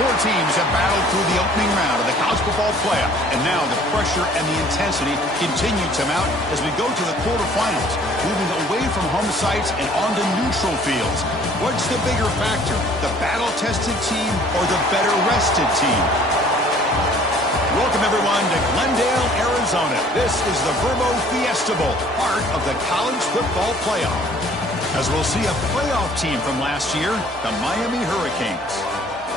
Four teams have battled through the opening round of the college football playoff, and now the pressure and the intensity continue to mount as we go to the quarterfinals, moving away from home sites and onto neutral fields. What's the bigger factor, the battle-tested team or the better-rested team? Welcome, everyone, to Glendale, Arizona. This is the Verbo Fiesta Bowl, part of the college football playoff. As we'll see a playoff team from last year, the Miami Hurricanes,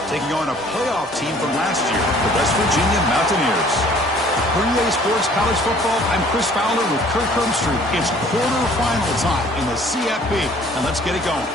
taking on a playoff team from last year, the West Virginia Mountaineers. For EA Sports College Football, I'm Chris Fowler with Kirk Herbstreit. It's quarterfinal time in the CFP, and let's get it going.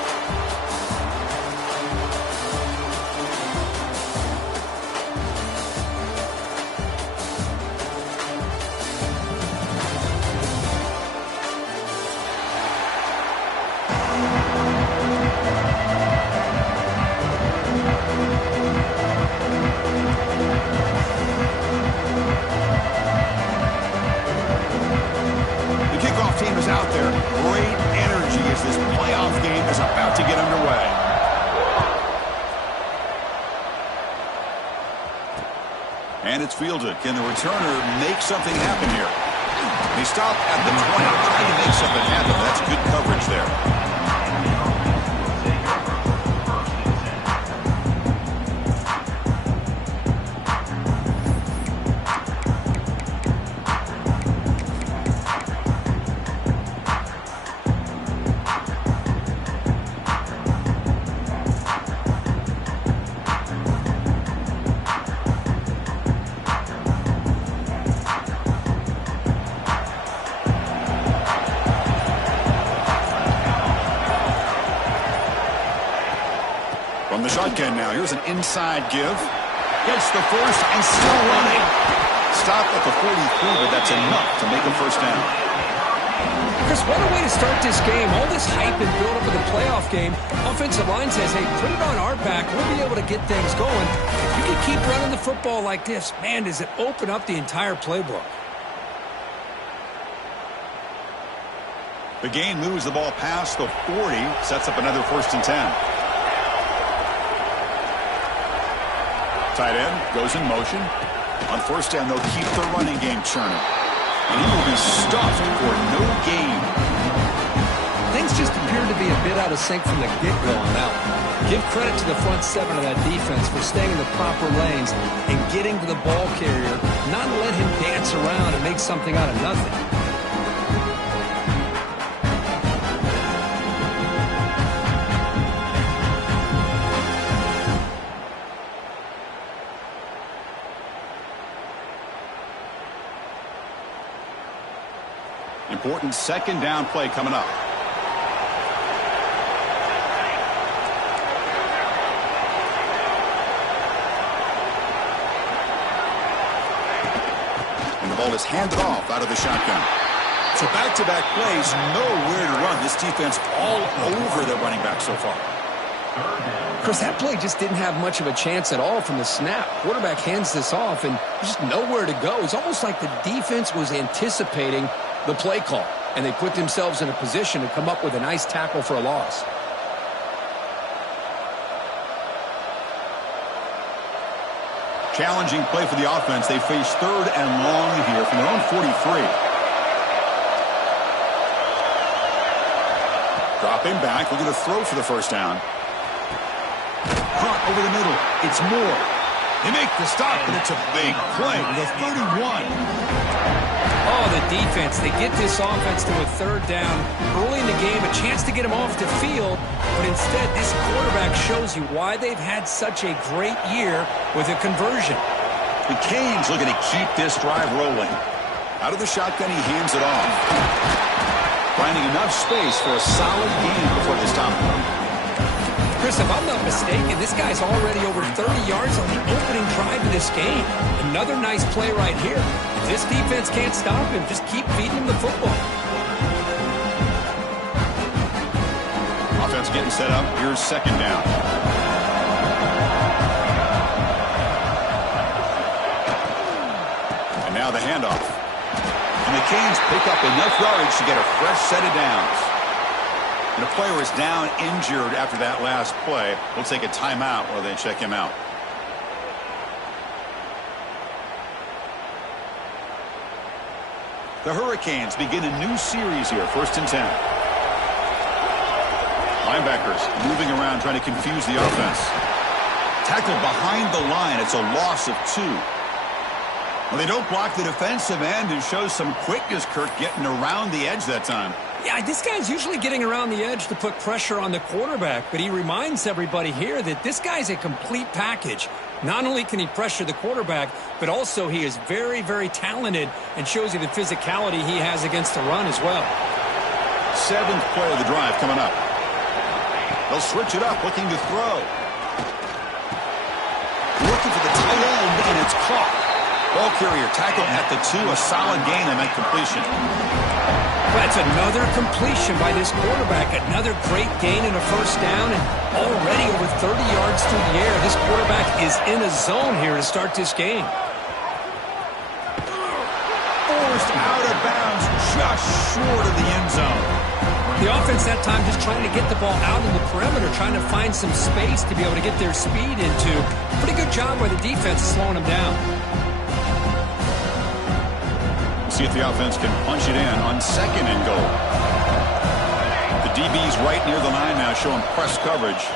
And it's fielded. Can the returner make something happen here? He stopped at the 20, trying to make something happen. That's good coverage there. From the shotgun now, here's an inside give. Gets the first and still running. Stopped at the 43, but that's enough to make a first down. Chris, what a way to start this game. All this hype and build up of the playoff game. Offensive line says, hey, put it on our back. We'll be able to get things going. If you can keep running the football like this, man, does it open up the entire playbook. The gain moves the ball past the 40, sets up another 1st and 10. Tight end goes in motion. On 1st down, they'll keep the running game churning. And he will be stuffed for no gain. Things just appear to be a bit out of sync from the get-go on that one. Give credit to the front seven of that defense for staying in the proper lanes and getting to the ball carrier, not let him dance around and make something out of nothing. Important 2nd down play coming up. And the ball is handed off out of the shotgun. So back-to-back plays, nowhere to run. This defense all over the running back so far. Chris, that play just didn't have much of a chance at all from the snap. Quarterback hands this off, and there's just nowhere to go. It's almost like the defense was anticipating the play call, and they put themselves in a position to come up with a nice tackle for a loss. Challenging play for the offense. They face 3rd and long here from their own 43. Dropping back, looking to throw for the 1st down. Caught over the middle. It's Moore. They make the stop, and it's a big play. The 31. Oh, the defense. They get this offense to a 3rd down early in the game, a chance to get him off the field, but instead this quarterback shows you why they've had such a great year with a conversion. The Canes looking to keep this drive rolling. Out of the shotgun, he hands it off. Finding enough space for a solid gain before they stop him. Chris, if I'm not mistaken, this guy's already over 30 yards on the opening drive of this game. Another nice play right here. If this defense can't stop him, just keep feeding him the football. Offense getting set up. Here's 2nd down. And now the handoff. And the Canes pick up enough yardage to get a fresh set of downs. And a player is down injured after that last play. We'll take a timeout while they check him out. The Hurricanes begin a new series here, 1st and 10. Linebackers moving around trying to confuse the offense. Tackled behind the line. It's a loss of 2. Well, they don't block the defensive end and shows some quickness, Kirk, getting around the edge that time. Yeah, this guy's usually getting around the edge to put pressure on the quarterback, but he reminds everybody here that this guy's a complete package. Not only can he pressure the quarterback, but also he is very, very talented and shows you the physicality he has against the run as well. 7th play of the drive coming up. They'll switch it up, looking to throw. Looking for the tight end, and it's caught. Ball carrier tackled at the 2, a solid gain and that completion. That's another completion by this quarterback. Another great gain and a 1st down, and already over 30 yards through the air. This quarterback is in a zone here to start this game. Forced out of bounds, just short of the end zone. The offense that time just trying to get the ball out in the perimeter, trying to find some space to be able to get their speed into. Pretty good job by the defense slowing them down. See if the offense can punch it in on 2nd and goal. The DB's right near the line now, showing press coverage.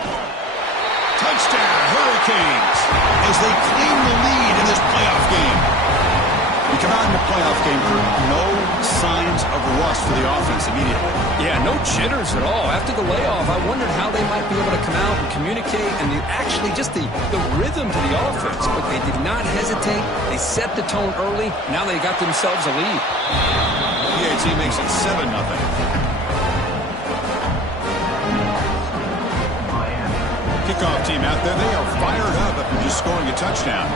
Touchdown, Hurricanes, as they claim the lead in this playoff game. We come out in the playoff game, no signs of rust for the offense immediately. Yeah, no jitters at all. After the layoff, I wondered how they might be able to come out and communicate and actually just the rhythm to the offense. But they did not hesitate. They set the tone early. Now they got themselves a lead. PAT makes it 7-0. Kickoff team out there. They are fired up after just scoring a touchdown.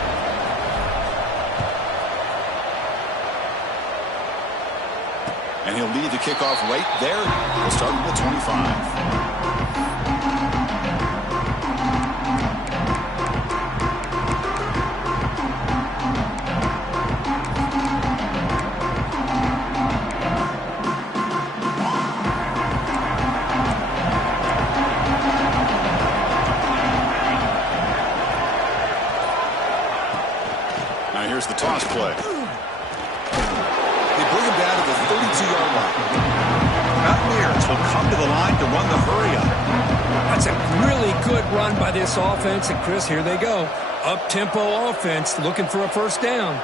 And he'll lead the kickoff right there. We'll start with the 25. Now here's the toss play. Bring him down to the 32-yard line. Mountaineers will come to the line to run the hurry-up. That's a really good run by this offense. And, Chris, here they go. Up-tempo offense looking for a 1st down.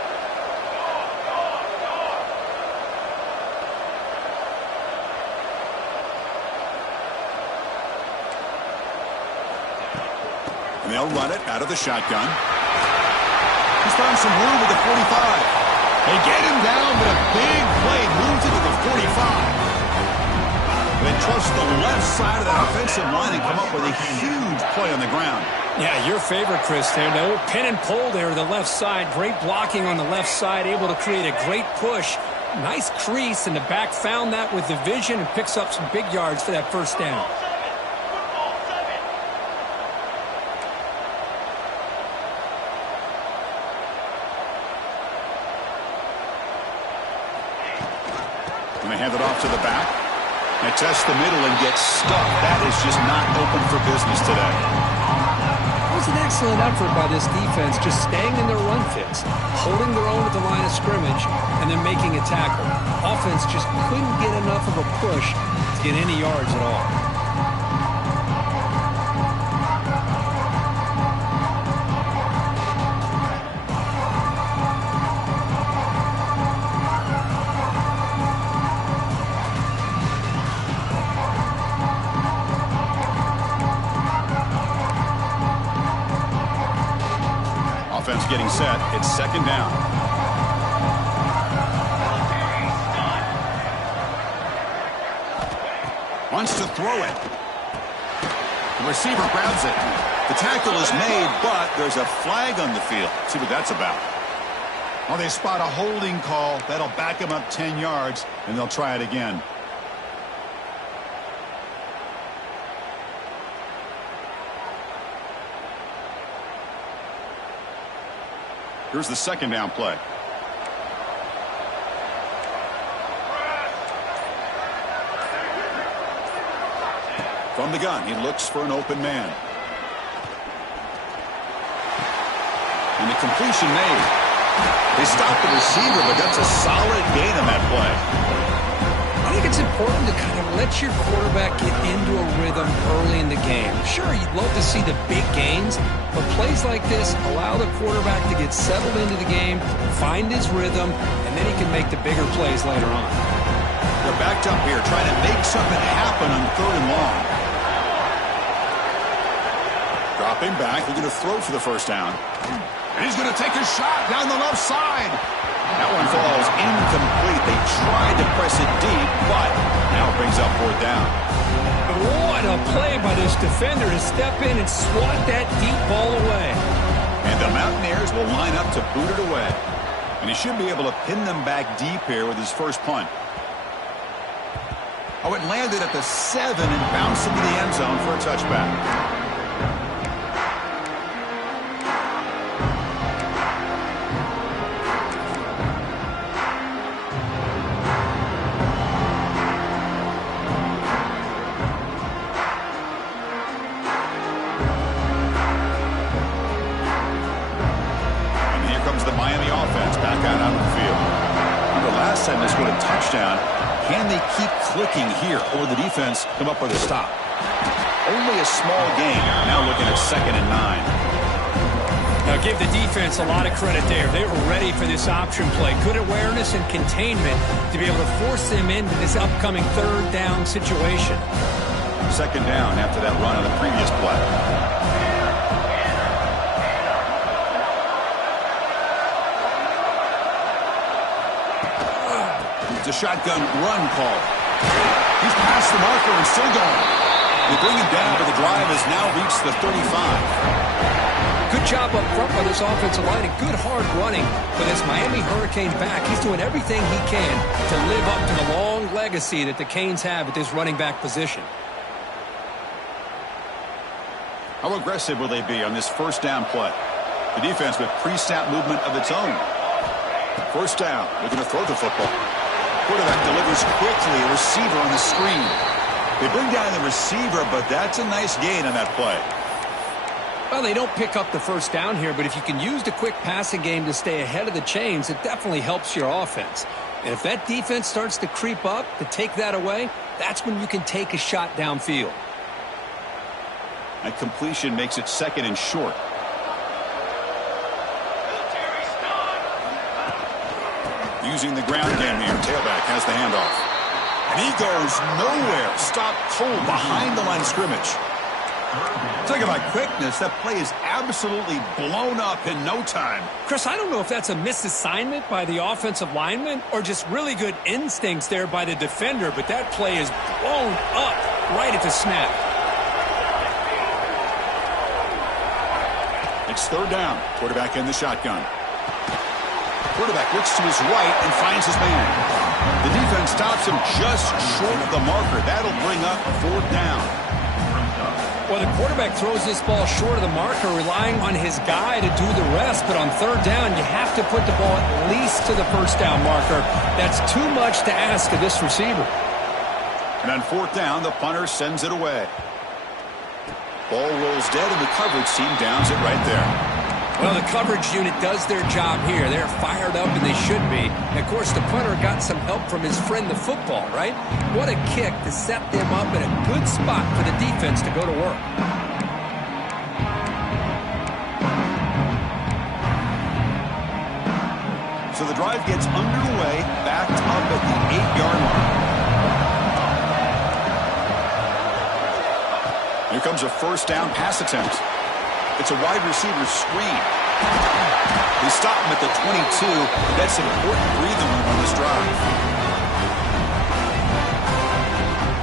And they'll run it out of the shotgun. He's found some room with the 45. They get him down, but a big play moves into the 45. They trust the left side of that offensive line and come up with a huge play on the ground. Yeah, your favorite, Chris, there. No pin and pull there to the left side. Great blocking on the left side, able to create a great push. Nice crease, and the back found that with the vision and picks up some big yards for that 1st down. And they hand it off to the back. They test the middle and get stuck. That is just not open for business today. It was an excellent effort by this defense, just staying in their run fits, holding their own at the line of scrimmage, and then making a tackle. Offense just couldn't get enough of a push to get any yards at all. Offense getting set. It's 2nd down. Wants to throw it. The receiver grabs it. The tackle is made, but there's a flag on the field. See what that's about. Well, they spot a holding call. That'll back them up 10 yards, and they'll try it again. Here's the 2nd down play. From the gun, he looks for an open man. And the completion made. They stopped the receiver, but that's a solid gain on that play. I think it's important to kind of let your quarterback get into a rhythm early in the game. Sure, you'd love to see the big gains, but plays like this allow the quarterback to get settled into the game, find his rhythm, and then he can make the bigger plays later on. They're backed up here, trying to make something happen on 3rd and long. Dropping back, they're going to throw for the first down. And he's going to take a shot down the left side. That one falls incomplete. They tried to press it deep, but now it brings up 4th down. What a play by this defender to step in and swat that deep ball away. And the Mountaineers will line up to boot it away. And he should be able to pin them back deep here with his first punt. Oh, it landed at the 7 and bounced into the end zone for a touchback. Time they scored a touchdown. Can they keep clicking here, or the defense come up with a stop? Only a small gain. Now looking at 2nd and 9. Now give the defense a lot of credit there. They were ready for this option play. Good awareness and containment to be able to force them into this upcoming 3rd down situation. 2nd down after that run on the previous play. It's a shotgun run call. He's past the marker and still going. They bring him down, but the drive has now reached the 35. Good job up front by this offensive line and good hard running for this Miami Hurricane back. He's doing everything he can to live up to the long legacy that the Canes have at this running back position. How aggressive will they be on this 1st down play? The defense with pre-snap movement of its own. 1st down, looking to throw the football. Quarterback delivers quickly, a receiver on the screen. They bring down the receiver, but that's a nice gain on that play. Well, they don't pick up the 1st down here, but if you can use the quick passing game to stay ahead of the chains, it definitely helps your offense. And if that defense starts to creep up to take that away, that's when you can take a shot downfield. That completion makes it 2nd and short. Using the ground game here. Tailback has the handoff. And he goes nowhere. Stopped cold behind the line of scrimmage. Talk about quickness. That play is absolutely blown up in no time. Chris, I don't know if that's a misassignment by the offensive lineman or just really good instincts there by the defender, but that play is blown up right at the snap. It's 3rd down. Quarterback in the shotgun. Quarterback looks to his right and finds his man. The defense stops him just short of the marker. That'll bring up 4th down. Well, the quarterback throws this ball short of the marker, relying on his guy to do the rest. But on 3rd down, you have to put the ball at least to the 1st down marker. That's too much to ask of this receiver. And on 4th down, the punter sends it away. Ball rolls dead, and the coverage team downs it right there. Well, the coverage unit does their job here. They're fired up, and they should be. And of course, the punter got some help from his friend, the football, right? What a kick to set them up in a good spot for the defense to go to work. So the drive gets underway, backed up at the 8-yard line. Here comes a 1st down pass attempt. It's a wide receiver screen. They stop him at the 22. That's important breathing room on this drive.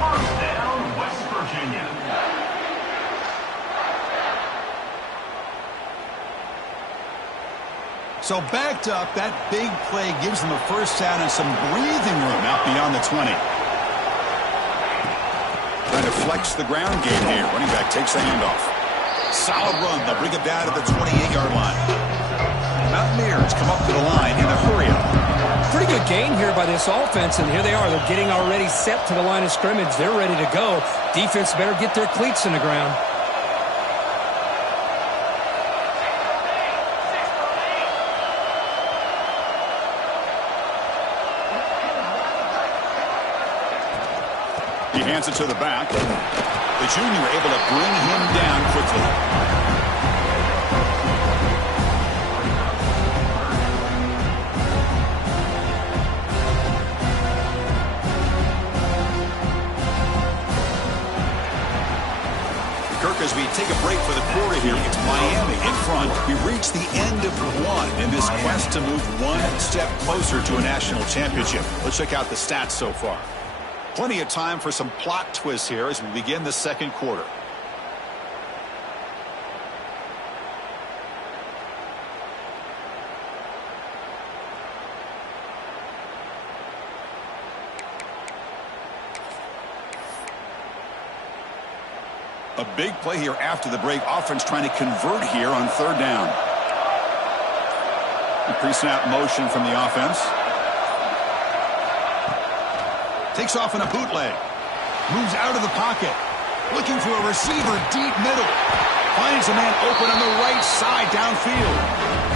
1st down, West Virginia. So backed up, that big play gives them a 1st down and some breathing room out beyond the 20. Trying to flex the ground game here. Running back takes the handoff. Solid run. They'll bring it down to the 28-yard line. Mountaineers come up to the line in a hurry up. Pretty good gain here by this offense, and here they are. They're getting already set to the line of scrimmage. They're ready to go. Defense better get their cleats in the ground. He hands it to the back. The junior able to bring him down quickly. As we take a break for the quarter here, it's Miami in front. We reach the end of one in this quest to move one step closer to a national championship. Let's check out the stats so far. Plenty of time for some plot twists here as we begin the second quarter. A big play here after the break. Offense trying to convert here on third down. A pre-snap motion from the offense. Takes off in a bootleg. Moves out of the pocket. Looking for a receiver deep middle. Finds a man open on the right side downfield.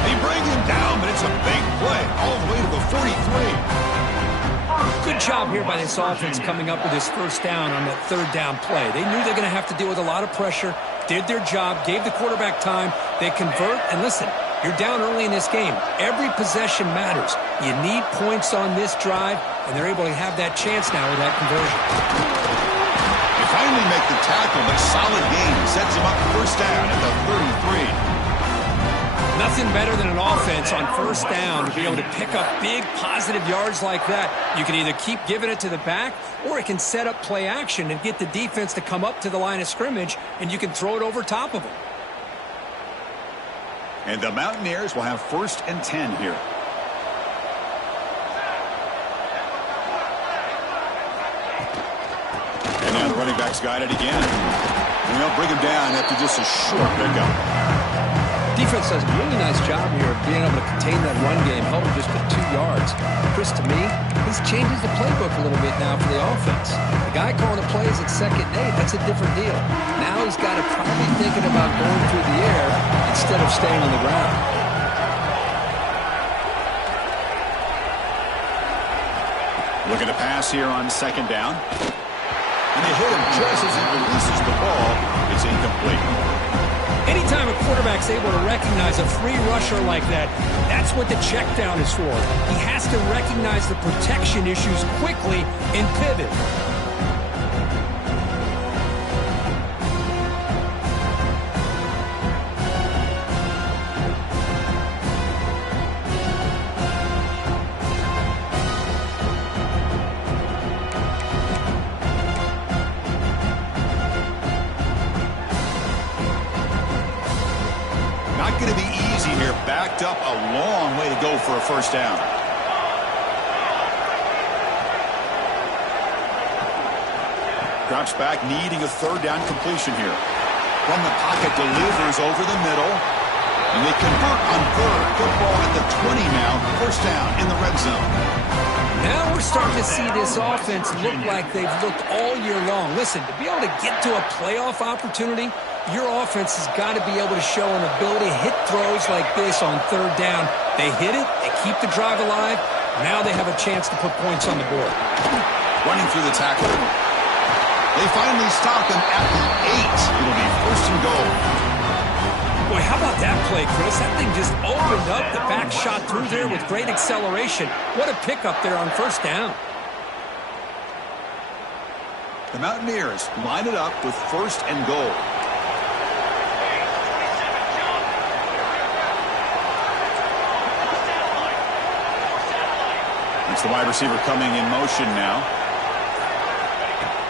They bring him down, but it's a big play all the way to the 43. Good job here by this offense coming up with this first down on that third down play. They knew they're going to have to deal with a lot of pressure, did their job, gave the quarterback time. They convert, and listen, you're down early in this game. Every possession matters. You need points on this drive, and they're able to have that chance now with that conversion. They finally make the tackle, but solid gain sets him up first down at the 33. Nothing better than an offense on first down to be able to pick up big positive yards like that. You can either keep giving it to the back, or it can set up play action and get the defense to come up to the line of scrimmage, and you can throw it over top of them. And the Mountaineers will have 1st and 10 here. And now the running back's got it again. And they'll bring him down after just a short pickup. Defense does a really nice job here of being able to contain that run game, held him just to 2 yards. Chris, to me, this changes the playbook a little bit now for the offense. The guy calling the plays at 2nd and 8, that's a different deal. Now he's got to probably thinking about going through the air instead of staying on the ground. Looking to pass here on 2nd down. And they hit him just as he releases the ball. It's incomplete. Anytime a quarterback's able to recognize a free rusher like that, that's what the check down is for. He has to recognize the protection issues quickly and pivot. Up a long way to go for a first down. Drops back, needing a 3rd down completion here. From the pocket, delivers over the middle. And they convert on 3rd. Good ball at the 20 now. First down in the red zone. Now we're starting to see this offense look like they've looked all year long. Listen, to be able to get to a playoff opportunity, your offense has got to be able to show an ability to hit throws like this on 3rd down. They hit it, they keep the drive alive. Now they have a chance to put points on the board. Running through the tackle. They finally stop him at the 8. It'll be 1st and goal. Boy, how about that play, Chris? That thing just opened up. The back shot through there with great acceleration. What a pickup there on 1st down. The Mountaineers line it up with 1st and goal. It's the wide receiver coming in motion now.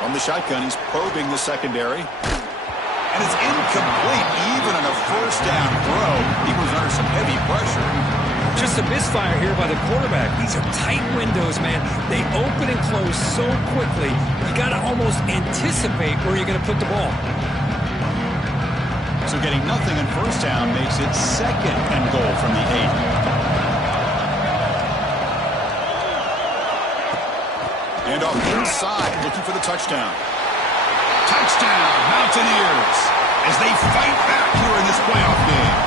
On the shotgun, he's probing the secondary. And it's incomplete, even on a 1st down throw. He was under some heavy pressure. Just a misfire here by the quarterback. These are tight windows, man. They open and close so quickly. You got to almost anticipate where you're going to put the ball. So getting nothing on 1st down makes it 2nd and goal from the 8. And off inside, looking for the touchdown. Touchdown, Mountaineers, as they fight back here in this playoff game.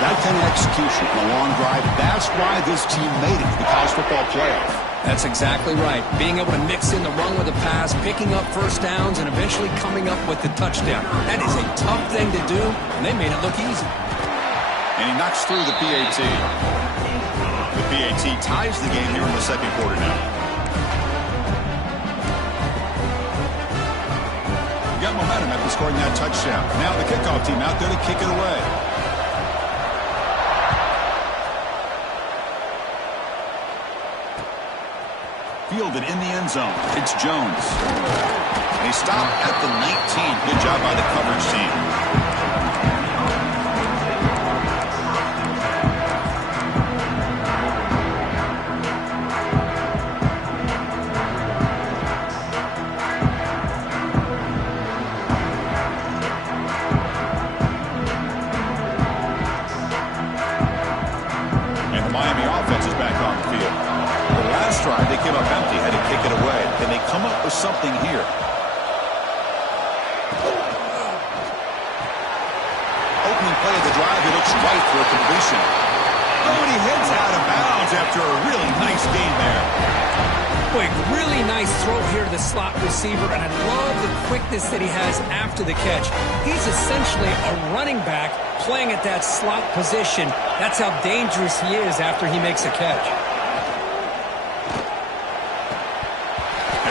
That kind of execution, a long drive, that's why this team made it to the college football playoff. That's exactly right. Being able to mix in the run with the pass, picking up first downs, and eventually coming up with the touchdown. That is a tough thing to do, and they made it look easy. And he knocks through the PAT. The PAT ties the game here in the second quarter now. Got momentum after scoring that touchdown. Now the kickoff team out there to kick it away. Fielded in the end zone. It's Jones. They stop at the 19. Good job by the coverage team. They came up empty, had to kick it away. Can they come up with something here? Opening play of the drive, he looks right for a completion. Oh, and he heads out of bounds after a really nice gain there. Quick, really nice throw here to the slot receiver, and I love the quickness that he has after the catch. He's essentially a running back playing at that slot position. That's how dangerous he is after he makes a catch.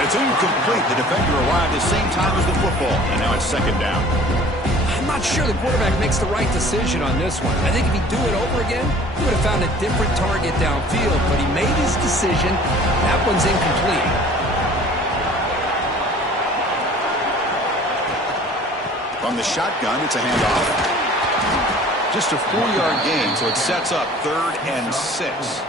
It's incomplete. The defender arrived at the same time as the football, and now it's second down. I'm not sure the quarterback makes the right decision on this one. I think if he'd do it over again, he would have found a different target downfield, but he made his decision. That one's incomplete. From the shotgun, it's a handoff. Just a 4-yard gain, so it sets up 3rd and 6.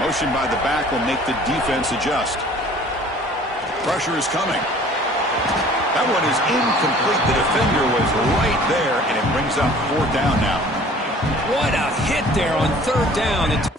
Motion by the back will make the defense adjust. Pressure is coming. That one is incomplete. The defender was right there, and it brings up 4th down now. What a hit there on 3rd down.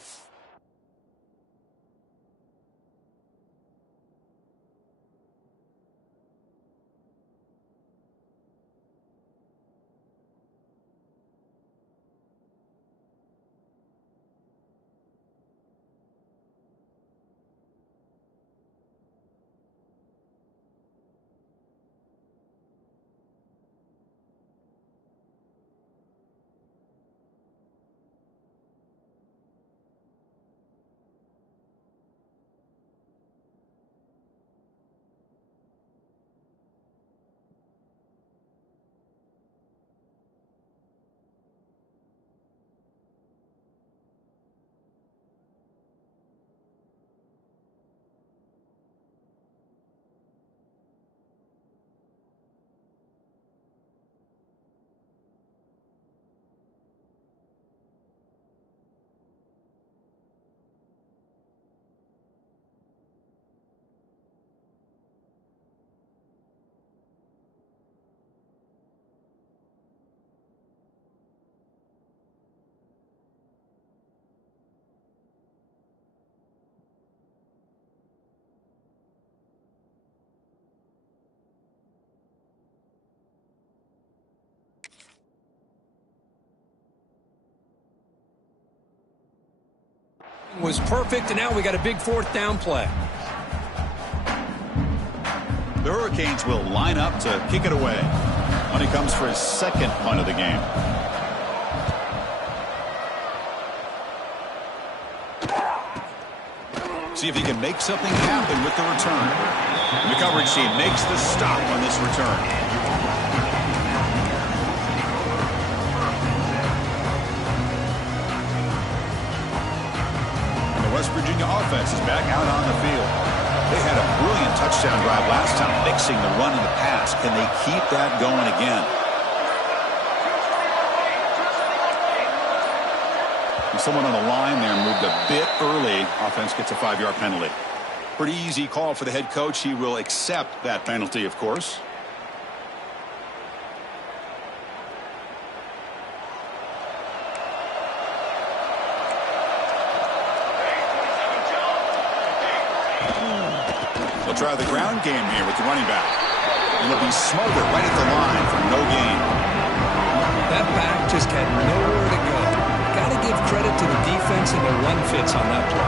Was perfect, and now we got a big 4th down play. The Hurricanes will line up to kick it away when he comes for his 2nd punt of the game. See if he can make something happen with the return. The coverage team makes the stop on this return. West Virginia offense is back out on the field. They had a brilliant touchdown drive last time, mixing the run and the pass. Can they keep that going again? And someone on the line there moved a bit early. Offense gets a 5-yard penalty. Pretty easy call for the head coach. He will accept that penalty, of course. They'll try the ground game here with the running back. And he'll be smothered right at the line for no gain. That back just had nowhere to go. Got to give credit to the defense and the run fits on that play.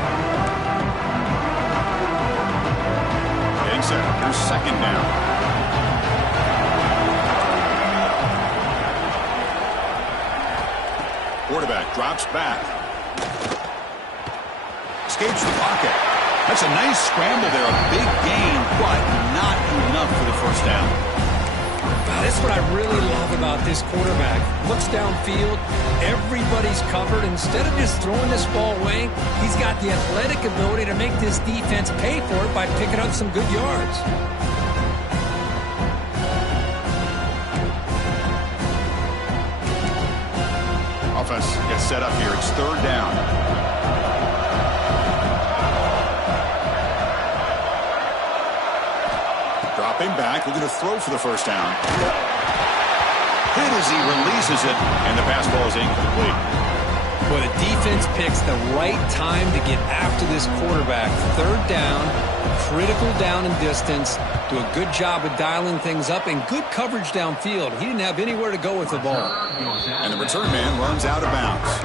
Getting set. Here's second down. Quarterback drops back. Escapes the pocket. That's a nice scramble there. A big gain, but not enough for the first down. That's what I really love about this quarterback. Looks downfield. Everybody's covered. Instead of just throwing this ball away, he's got the athletic ability to make this defense pay for it by picking up some good yards. Offense gets set up here. It's third down. Dropping back, looking to throw for the first down. Hit as he releases it, and the pass ball is incomplete. Well, the defense picks the right time to get after this quarterback. Third down, critical down and distance. Do a good job of dialing things up and good coverage downfield. He didn't have anywhere to go with the ball. And the return man runs out of bounds.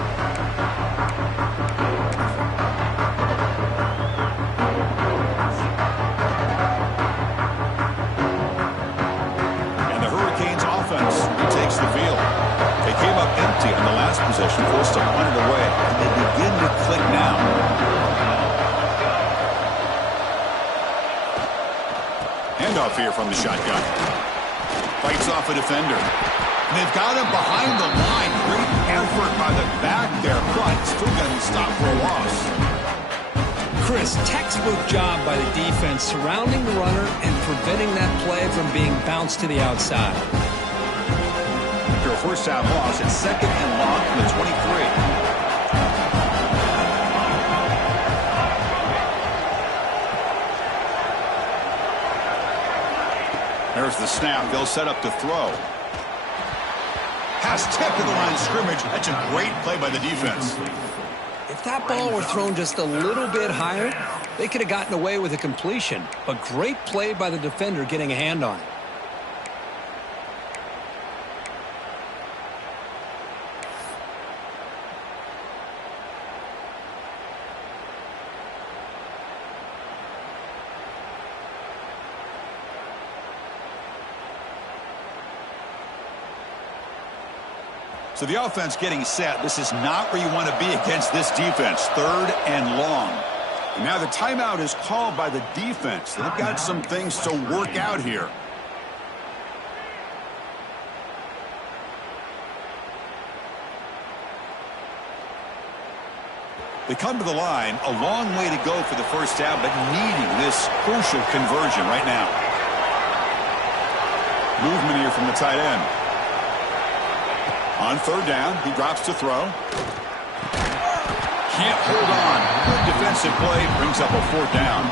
Takes the field. They came up empty on the last possession, forced to punt it away, and they begin to click now. Handoff here from the shotgun. Fights off a defender. And they've got him behind the line. Great effort by the back there, but still going to stop for a loss. Chris, textbook job by the defense surrounding the runner and preventing that play from being bounced to the outside. After a first down loss, it's second and long from the 23. There's the snap. They'll set up to throw. Pass tipped to the line of scrimmage. That's a great play by the defense. If that ball were thrown just a little bit higher, they could have gotten away with a completion. But great play by the defender getting a hand on it. So the offense getting set. This is not where you want to be against this defense. Third and long. And now the timeout is called by the defense. They've got some things to work out here. They come to the line, a long way to go for the first down, but needing this crucial conversion right now. Movement here from the tight end. On third down, he drops to throw. Can't hold on. Good defensive play, brings up a fourth down.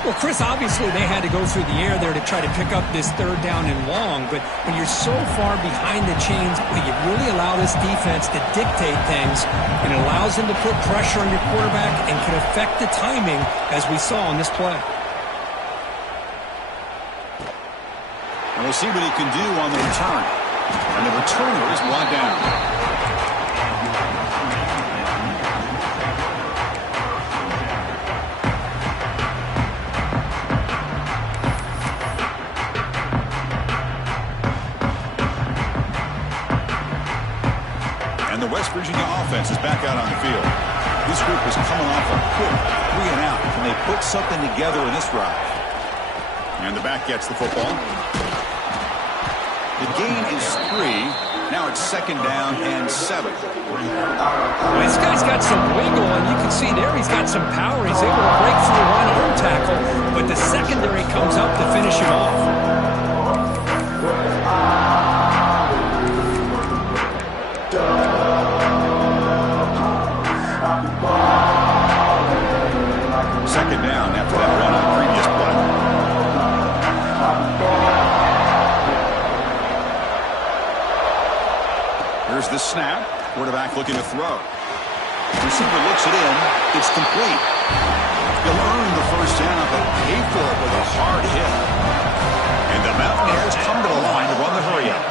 Well, Chris, obviously they had to go through the air there to try to pick up this third down and long, but when you're so far behind the chains, you really allow this defense to dictate things, and it allows them to put pressure on your quarterback and can affect the timing, as we saw on this play. And we'll see what he can do on the return. And the returner is brought down. And the West Virginia offense is back out on the field. This group is coming off a quick 3 and out. Can they put something together in this drive? And the back gets the football. The gain is 3. Now it's second down and 7. Well, this guy's got some wiggle, and you can see there he's got some power. He's able to break through one arm tackle, but the secondary comes up to finish him off. Second down after that run on the previous play. Here's the snap. Quarterback looking to throw. Receiver looks it in. It's complete. He'll earn the first down, but pay for it with a hard hit. And the Mountaineers come to the line to run the hurry-up.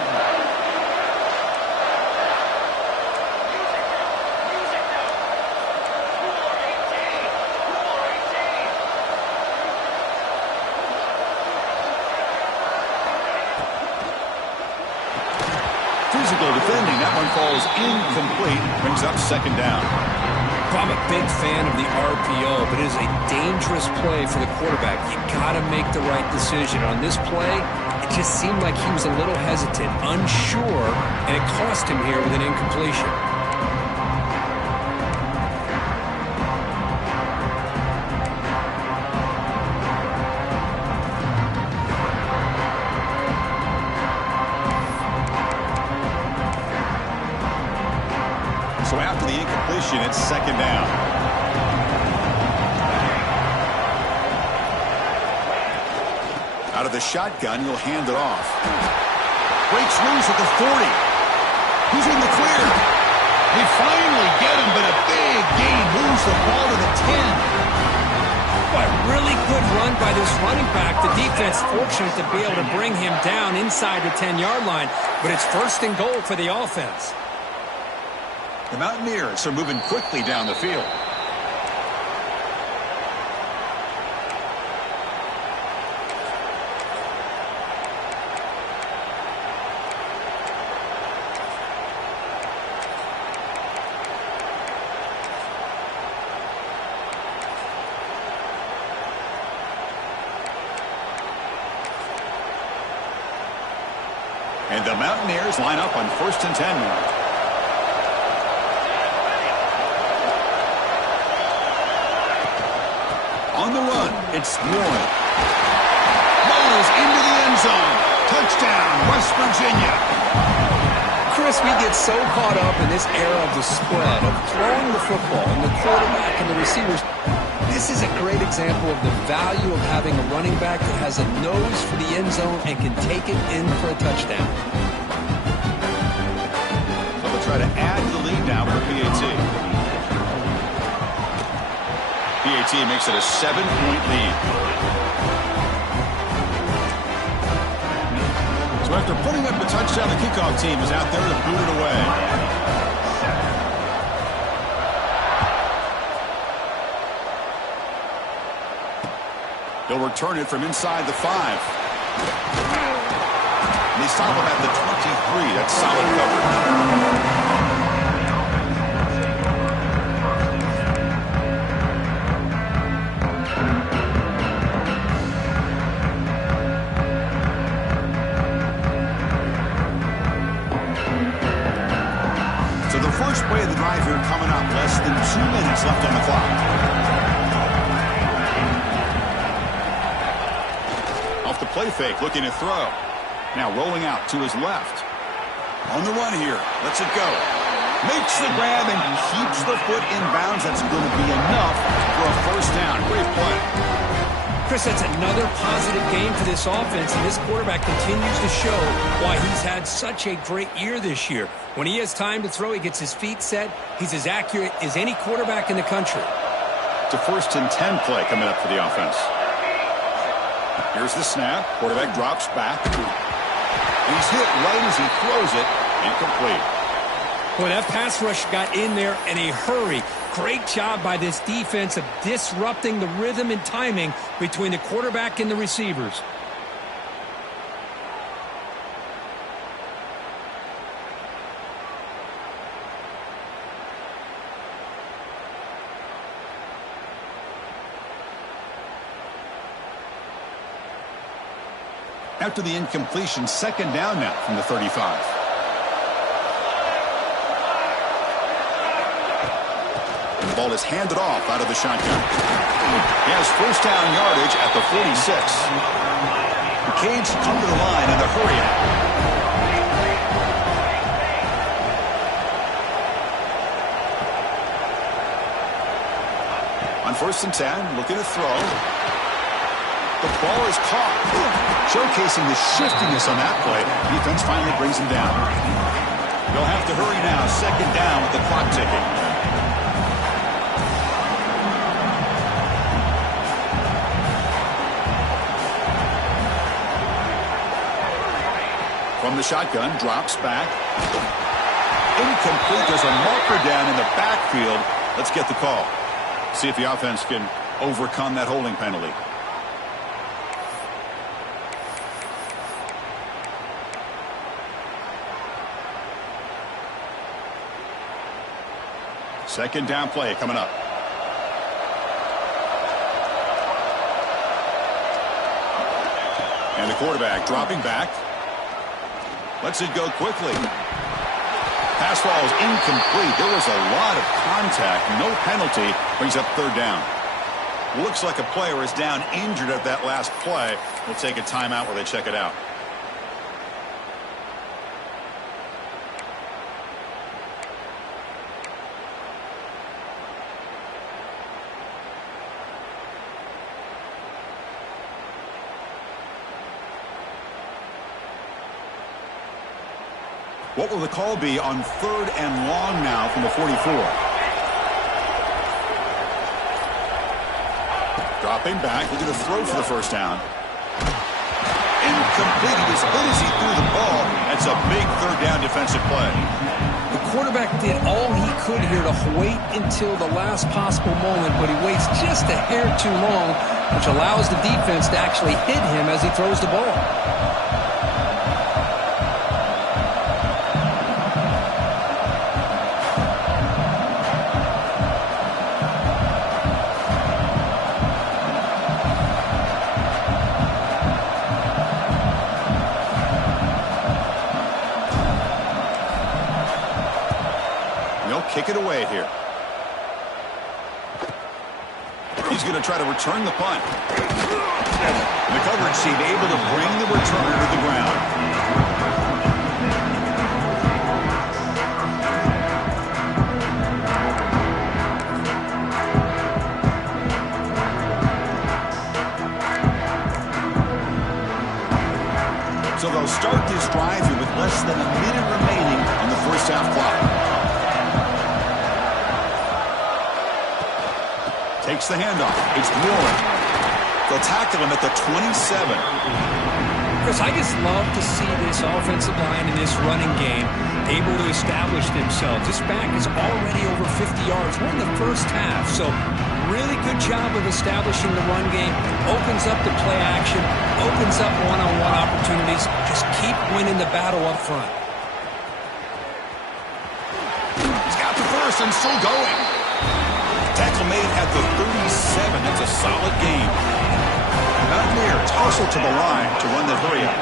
Physical defending. That one falls incomplete. Brings up second down. I'm a big fan of the RPO, but it is a dangerous play for the quarterback. You got to make the right decision. On this play, it just seemed like he was a little hesitant, unsure, and it cost him here with an incompletion. So after the incompletion, it's second down. Out of the shotgun, he'll hand it off. Breaks loose at the 40. Who's in the clear? They finally get him, but a big gain moves the ball to the 10. Boy, really good run by this running back. The defense fortunate to be able to bring him down inside the 10-yard line, but it's first and goal for the offense. The Mountaineers are moving quickly down the field. And the Mountaineers line up on 1st and 10 now. On the run, it's Warren. Rolls into the end zone. Touchdown, West Virginia. Chris, we get so caught up in this era of the spread, of throwing the football, and the quarterback and the receivers. This is a great example of the value of having a running back that has a nose for the end zone and can take it in for a touchdown. So they'll try to add the lead now for PAT. PAT makes it a 7-point lead. So after putting up the touchdown, the kickoff team is out there to boot it away. He'll return it from inside the 5. And they stop him at the 23. That's solid coverage. First play of the drive here coming up. Less than 2 minutes left on the clock. Off the play fake, looking to throw. Now rolling out to his left. On the run here. Lets it go. Makes the grab and keeps the foot in bounds. That's going to be enough for a first down. Great play. Chris, that's another positive game for this offense, and this quarterback continues to show why he's had such a great year this year. When he has time to throw, he gets his feet set. He's as accurate as any quarterback in the country. It's a 1st and 10 play coming up for the offense. Here's the snap. Quarterback drops back. He's hit right as he throws it. Incomplete. Boy, that pass rush got in there in a hurry. Great job by this defense of disrupting the rhythm and timing between the quarterback and the receivers. After the incompletion, second down now from the 35. The ball is handed off out of the shotgun. He has first down yardage at the 46. The Canes come to the line in the hurry-up. On 1st and 10, looking to throw. The ball is caught. Showcasing the shiftiness on that play. Defense finally brings him down. They'll have to hurry now. Second down with the clock ticking. shotgun, drops back. Incomplete. There's a marker down in the backfield. Let's get the call. See if the offense can overcome that holding penalty. Second down play coming up. And the quarterback dropping back. Lets it go quickly. Pass ball is incomplete. There was a lot of contact. No penalty. Brings up third down. Looks like a player is down injured at that last play. We'll take a timeout where they check it out. What will the call be on third and long now from the 44? Dropping back, looking to throw for the first down. Incomplete. He was hit as he threw the ball. That's a big third down defensive play. The quarterback did all he could here to wait until the last possible moment, but he waits just a hair too long, which allows the defense to actually hit him as he throws the ball. Kick it away here. He's going to try to return the punt. The coverage team able to bring the returner to the ground. So they'll start this drive here with less than a minute remaining on the first half clock. Takes the handoff. It's Warren. They'll tackle him at the 27. Chris, I just love to see this offensive line in this running game able to establish themselves. This back is already over 50 yards. We're in the first half, so really good job of establishing the run game. Opens up the play action, opens up one-on-one opportunities. Just keep winning the battle up front. He's got the first and still going. Tackle made at the 37. That's a solid game. Not near. Toss it to the line to run the hurry up.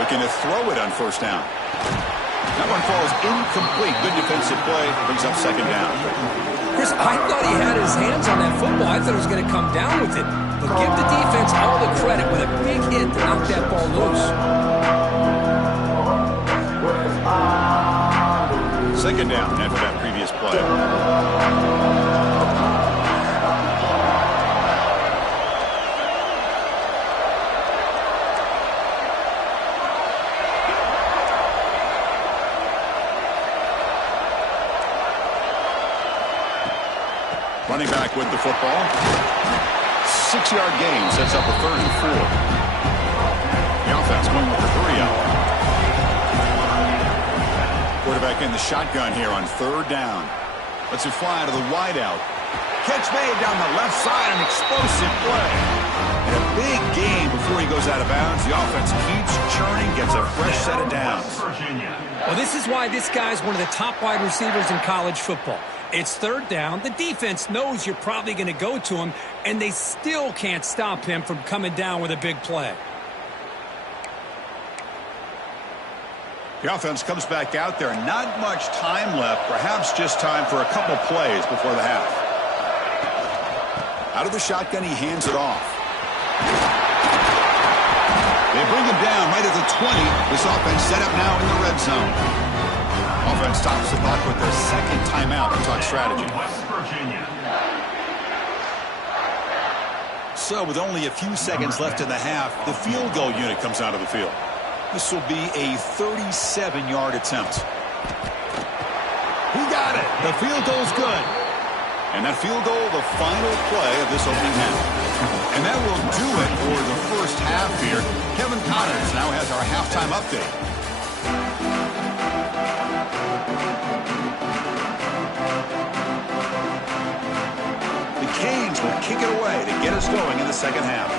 Looking to throw it on first down. That one falls incomplete. Good defensive play. Brings up second down. Chris, I thought he had his hands on that football. I thought he was going to come down with it. But give the defense all the credit with a big hit to knock that ball loose. Second down after that previous play. Running back with the football. 6-yard gain sets up a 3rd and 4. The offense going with the 3-out. Quarterback in the shotgun here on 3rd down. Lets it fly to the wideout. Catch made down the left side, an explosive play. And a big gain before he goes out of bounds. The offense keeps churning, gets a fresh set of downs. Well, this is why this guy's one of the top wide receivers in college football. It's 3rd down. The defense knows you're probably going to go to him, and they still can't stop him from coming down with a big play. The offense comes back out there. Not much time left. Perhaps just time for a couple plays before the half. Out of the shotgun, he hands it off. They bring him down right at the 20. This offense set up now in the red zone. Offense stops the clock with their second timeout to talk strategy. West Virginia. So with only a few seconds left in the half, the field goal unit comes out of the field. This will be a 37-yard attempt. He got it. The field goal's good. And that field goal, the final play of this opening half. And that will do it for the first half here. Kevin Connors now has our halftime update. The Canes will kick it away to get us going in the second half.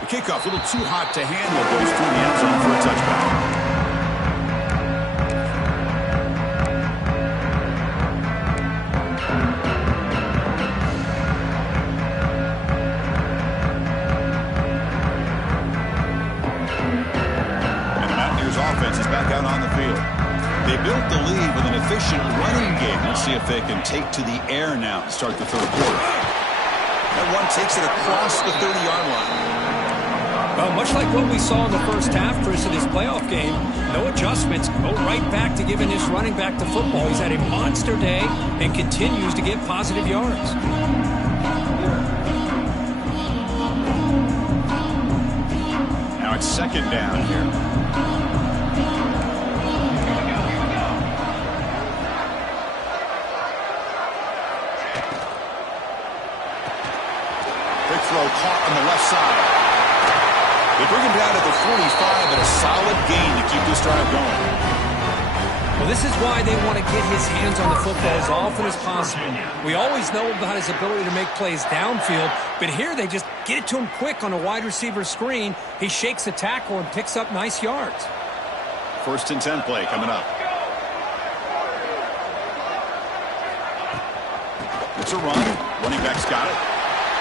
The kickoff, a little too hot to handle, goes through the end zone for a touchback. They built the lead with an efficient running game. Let's see if they can take to the air now to start the third quarter. That one takes it across the 30-yard line. Well, much like what we saw in the first half, Chris, of this playoff game, no adjustments. Go right back to giving this running back the football. He's had a monster day and continues to get positive yards. Now it's second down here. Throw caught on the left side. They bring him down at the 45, and a solid gain to keep this drive going. Well, this is why they want to get his hands on the football as often as possible. We always know about his ability to make plays downfield, but here they just get it to him quick on a wide receiver screen. He shakes the tackle and picks up nice yards. 1st and 10 play coming up. It's a run. Running back's got it.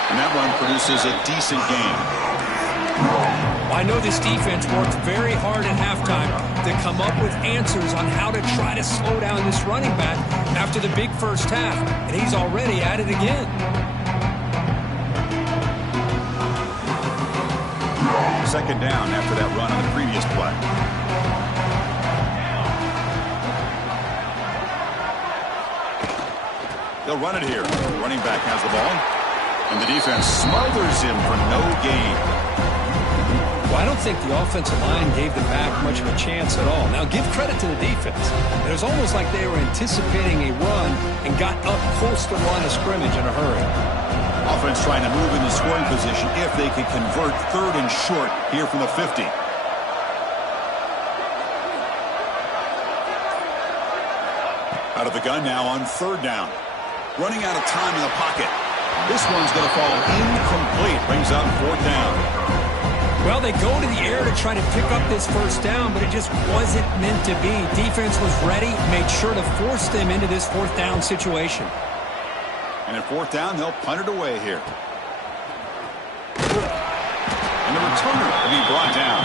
And that run produces a decent gain. I know this defense worked very hard at halftime to come up with answers on how to try to slow down this running back after the big first half, and he's already at it again. Second down after that run on the previous play. They'll run it here. The running back has the ball. And the defense smothers him for no gain. Well, I don't think the offensive line gave the back much of a chance at all. Now, give credit to the defense. It was almost like they were anticipating a run and got up close to the line of scrimmage in a hurry. Offense trying to move in the scoring position if they could convert 3rd and short here from the 50. Out of the gun now on 3rd down. Running out of time in the pocket. This one's going to fall incomplete. Brings up 4th down. Well, they go to the air to try to pick up this first down, but it just wasn't meant to be. Defense was ready, made sure to force them into this 4th down situation. And at 4th down, they'll punt it away here. And the returner will be brought down.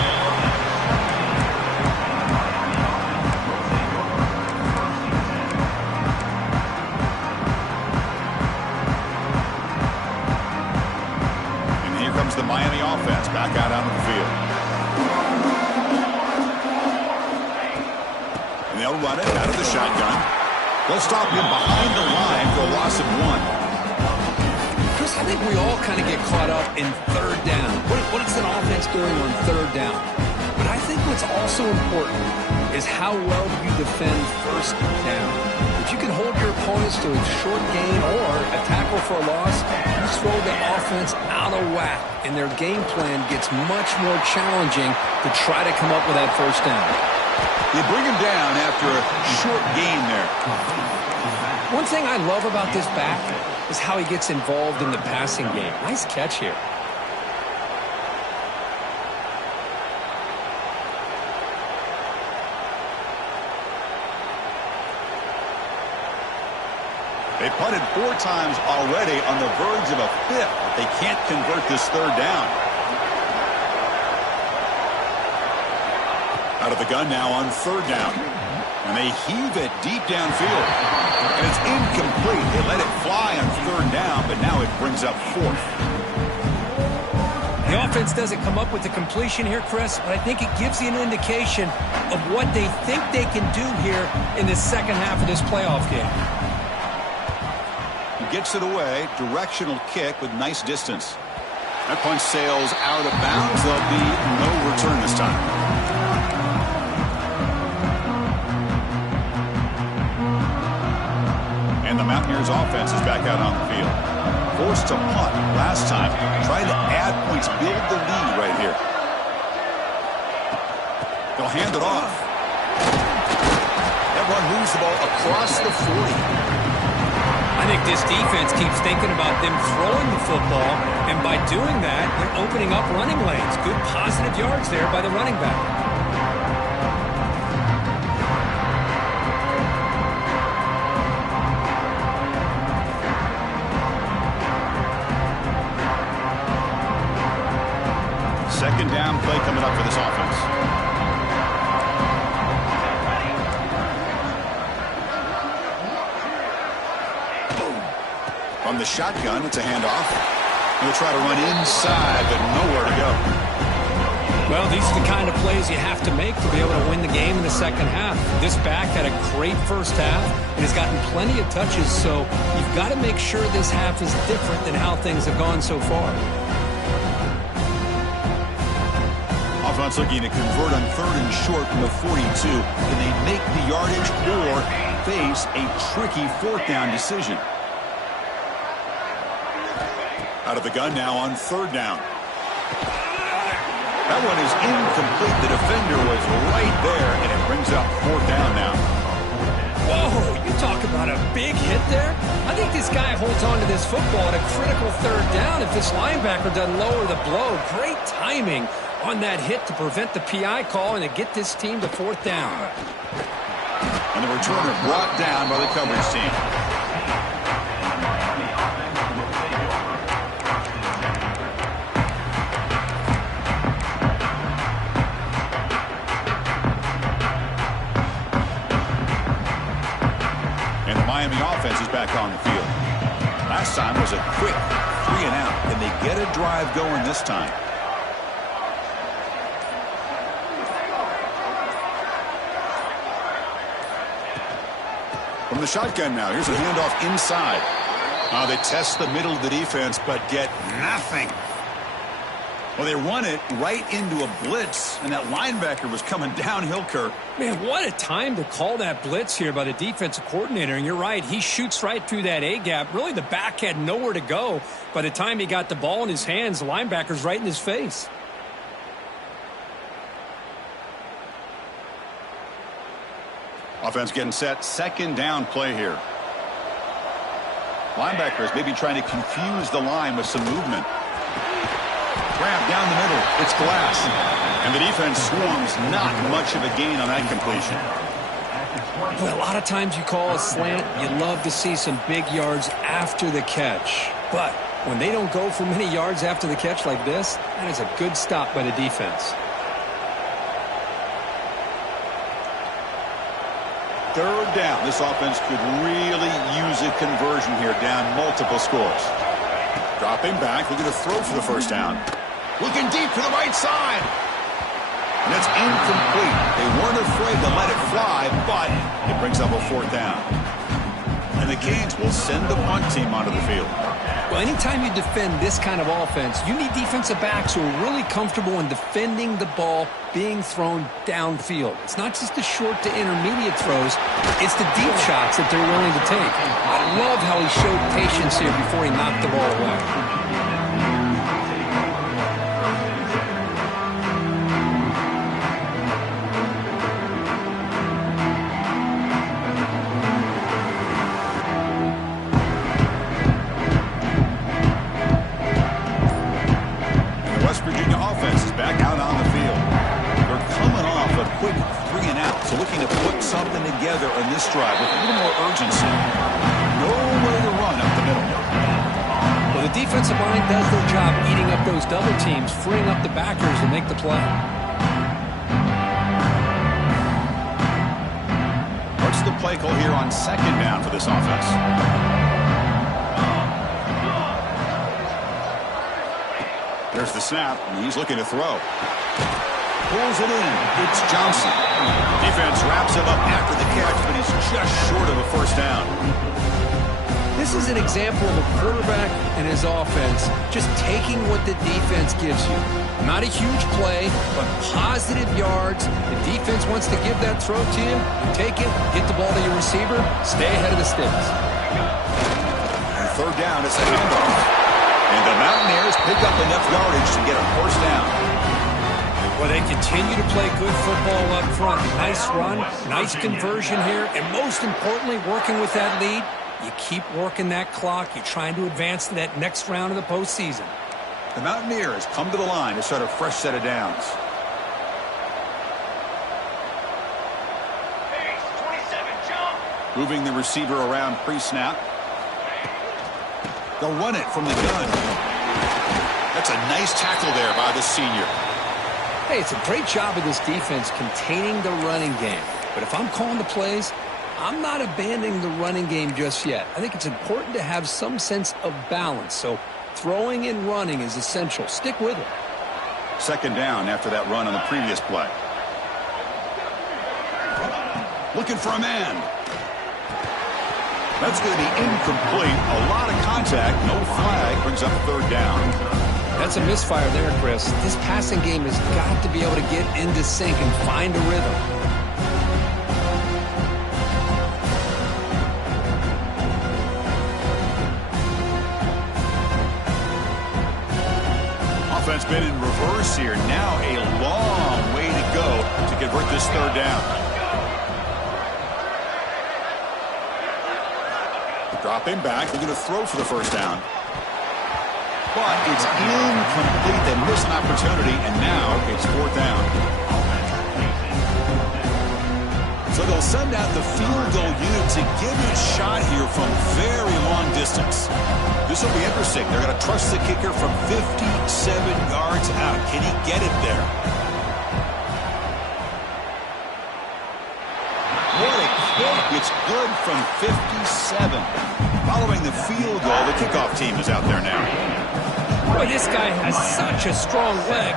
The Miami offense back out onto the field. And they'll run it out of the shotgun. They'll stop him behind the line for a loss of 1. Chris, I think we all kind of get caught up in 3rd down. What is an offense doing on 3rd down? But I think what's also important is how well you defend 1st down. If you can hold your opponents to a short gain or a tackle for a loss, you throw the offense out of whack, and their game plan gets much more challenging to try to come up with that 1st down. They bring him down after a short gain there. One thing I love about this back is how he gets involved in the passing game. Nice catch here. They punted 4 times already, on the verge of a 5th. But they can't convert this 3rd down. Out of the gun now on 3rd down. And they heave it deep downfield. And it's incomplete. They let it fly on 3rd down, but now it brings up 4th. The offense doesn't come up with the completion here, Chris, but I think it gives you an indication of what they think they can do here in the second half of this playoff game. Gets it away. Directional kick with nice distance. That punch sails out of bounds. There'll be no return this time. offense is back out on the field. Forced to punt last time. Trying to add points, build the lead right here. They'll hand it off. That one moves the ball across the 40. I think this defense keeps thinking about them throwing the football, and by doing that, they're opening up running lanes. Good positive yards there by the running back. Second down play coming up for this offense. From the shotgun, it's a handoff. He'll try to run inside, but nowhere to go. Well, these are the kind of plays you have to make to be able to win the game in the second half. This back had a great first half and has gotten plenty of touches, so you've got to make sure this half is different than how things have gone so far. Offense looking to convert on 3rd and short from the 42. Can they make the yardage or face a tricky 4th down decision? Out of the gun now on 3rd down. That one is incomplete. The defender was right there, and it brings up 4th down now. Whoa, you talk about a big hit there. I think this guy holds on to this football at a critical 3rd down if this linebacker doesn't lower the blow. Great timing on that hit to prevent the PI call and to get this team to 4th down. And the returner brought down by the coverage team. And the Miami offense is back on the field. Last time was a quick 3 and out. Can they get a drive going this time? From the shotgun now, here's a handoff inside. They test the middle of the defense, but get nothing. Well, they run it right into a blitz, and that linebacker was coming downhill, Kirk. Man, what a time to call that blitz here by the defensive coordinator. And you're right, he shoots right through that A-gap. Really, the back had nowhere to go. By the time he got the ball in his hands, the linebacker's right in his face. Offense getting set. 2nd down play here. Linebackers maybe trying to confuse the line with some movement. Grab down the middle. It's Glass. And the defense swarms. Not much of a gain on that completion. Well, a lot of times you call a slant, you love to see some big yards after the catch. But when they don't go for many yards after the catch like this, that is a good stop by the defense. 3rd down. This offense could really use a conversion here, down multiple scores. Dropping back, looking to throw for the 1st down. Looking deep to the right side. And it's incomplete. They weren't afraid to let it fly, but it brings up a 4th down. And the Canes will send the punt team onto the field. Well, anytime you defend this kind of offense, you need defensive backs who are really comfortable in defending the ball being thrown downfield. It's not just the short to intermediate throws, it's the deep shots that they're willing to take. I love how he showed patience here before he knocked the ball away. On this drive with a little more urgency. Nowhere to run up the middle. Well, the defensive line does their job eating up those double teams, freeing up the backers to make the play. What's the play call here on 2nd down for this offense? There's the snap, and he's looking to throw. Pulls it in. It's Johnson. Defense wraps him up after the catch, but he's just short of a 1st down. This is an example of a quarterback and his offense just taking what the defense gives you. Not a huge play, but positive yards. The defense wants to give that throw to you. You take it, get the ball to your receiver, stay ahead of the sticks. third down, it's a handoff. And the Mountaineers pick up enough yardage to get a first down. Well, they continue to play good football up front. Nice run, nice conversion here, and most importantly, working with that lead, you keep working that clock. You're trying to advance to that next round of the postseason. The Mountaineers come to the line to start a fresh set of downs. Moving the receiver around pre-snap. They'll run it from the gun. That's a nice tackle there by the senior. Hey, it's a great job of this defense containing the running game. But if I'm calling the plays, I'm not abandoning the running game just yet. I think it's important to have some sense of balance. So throwing and running is essential. Stick with it. Second down after that run on the previous play. Looking for a man. That's going to be incomplete. A lot of contact. No flag. Brings up third down. That's a misfire there, Chris. This passing game has got to be able to get into sync and find a rhythm. Offense been in reverse here. Now a long way to go to convert this third down. Dropping back. They're going to throw for the first down. But it's incomplete. They miss an opportunity, and now it's fourth down. So they'll send out the field goal unit to give it a shot here from very long distance. This will be interesting. They're going to trust the kicker from 57 yards out. Can he get it there? What a kick. It's good from 57. Following the field goal, the kickoff team is out there now. Boy, this guy has such a strong leg.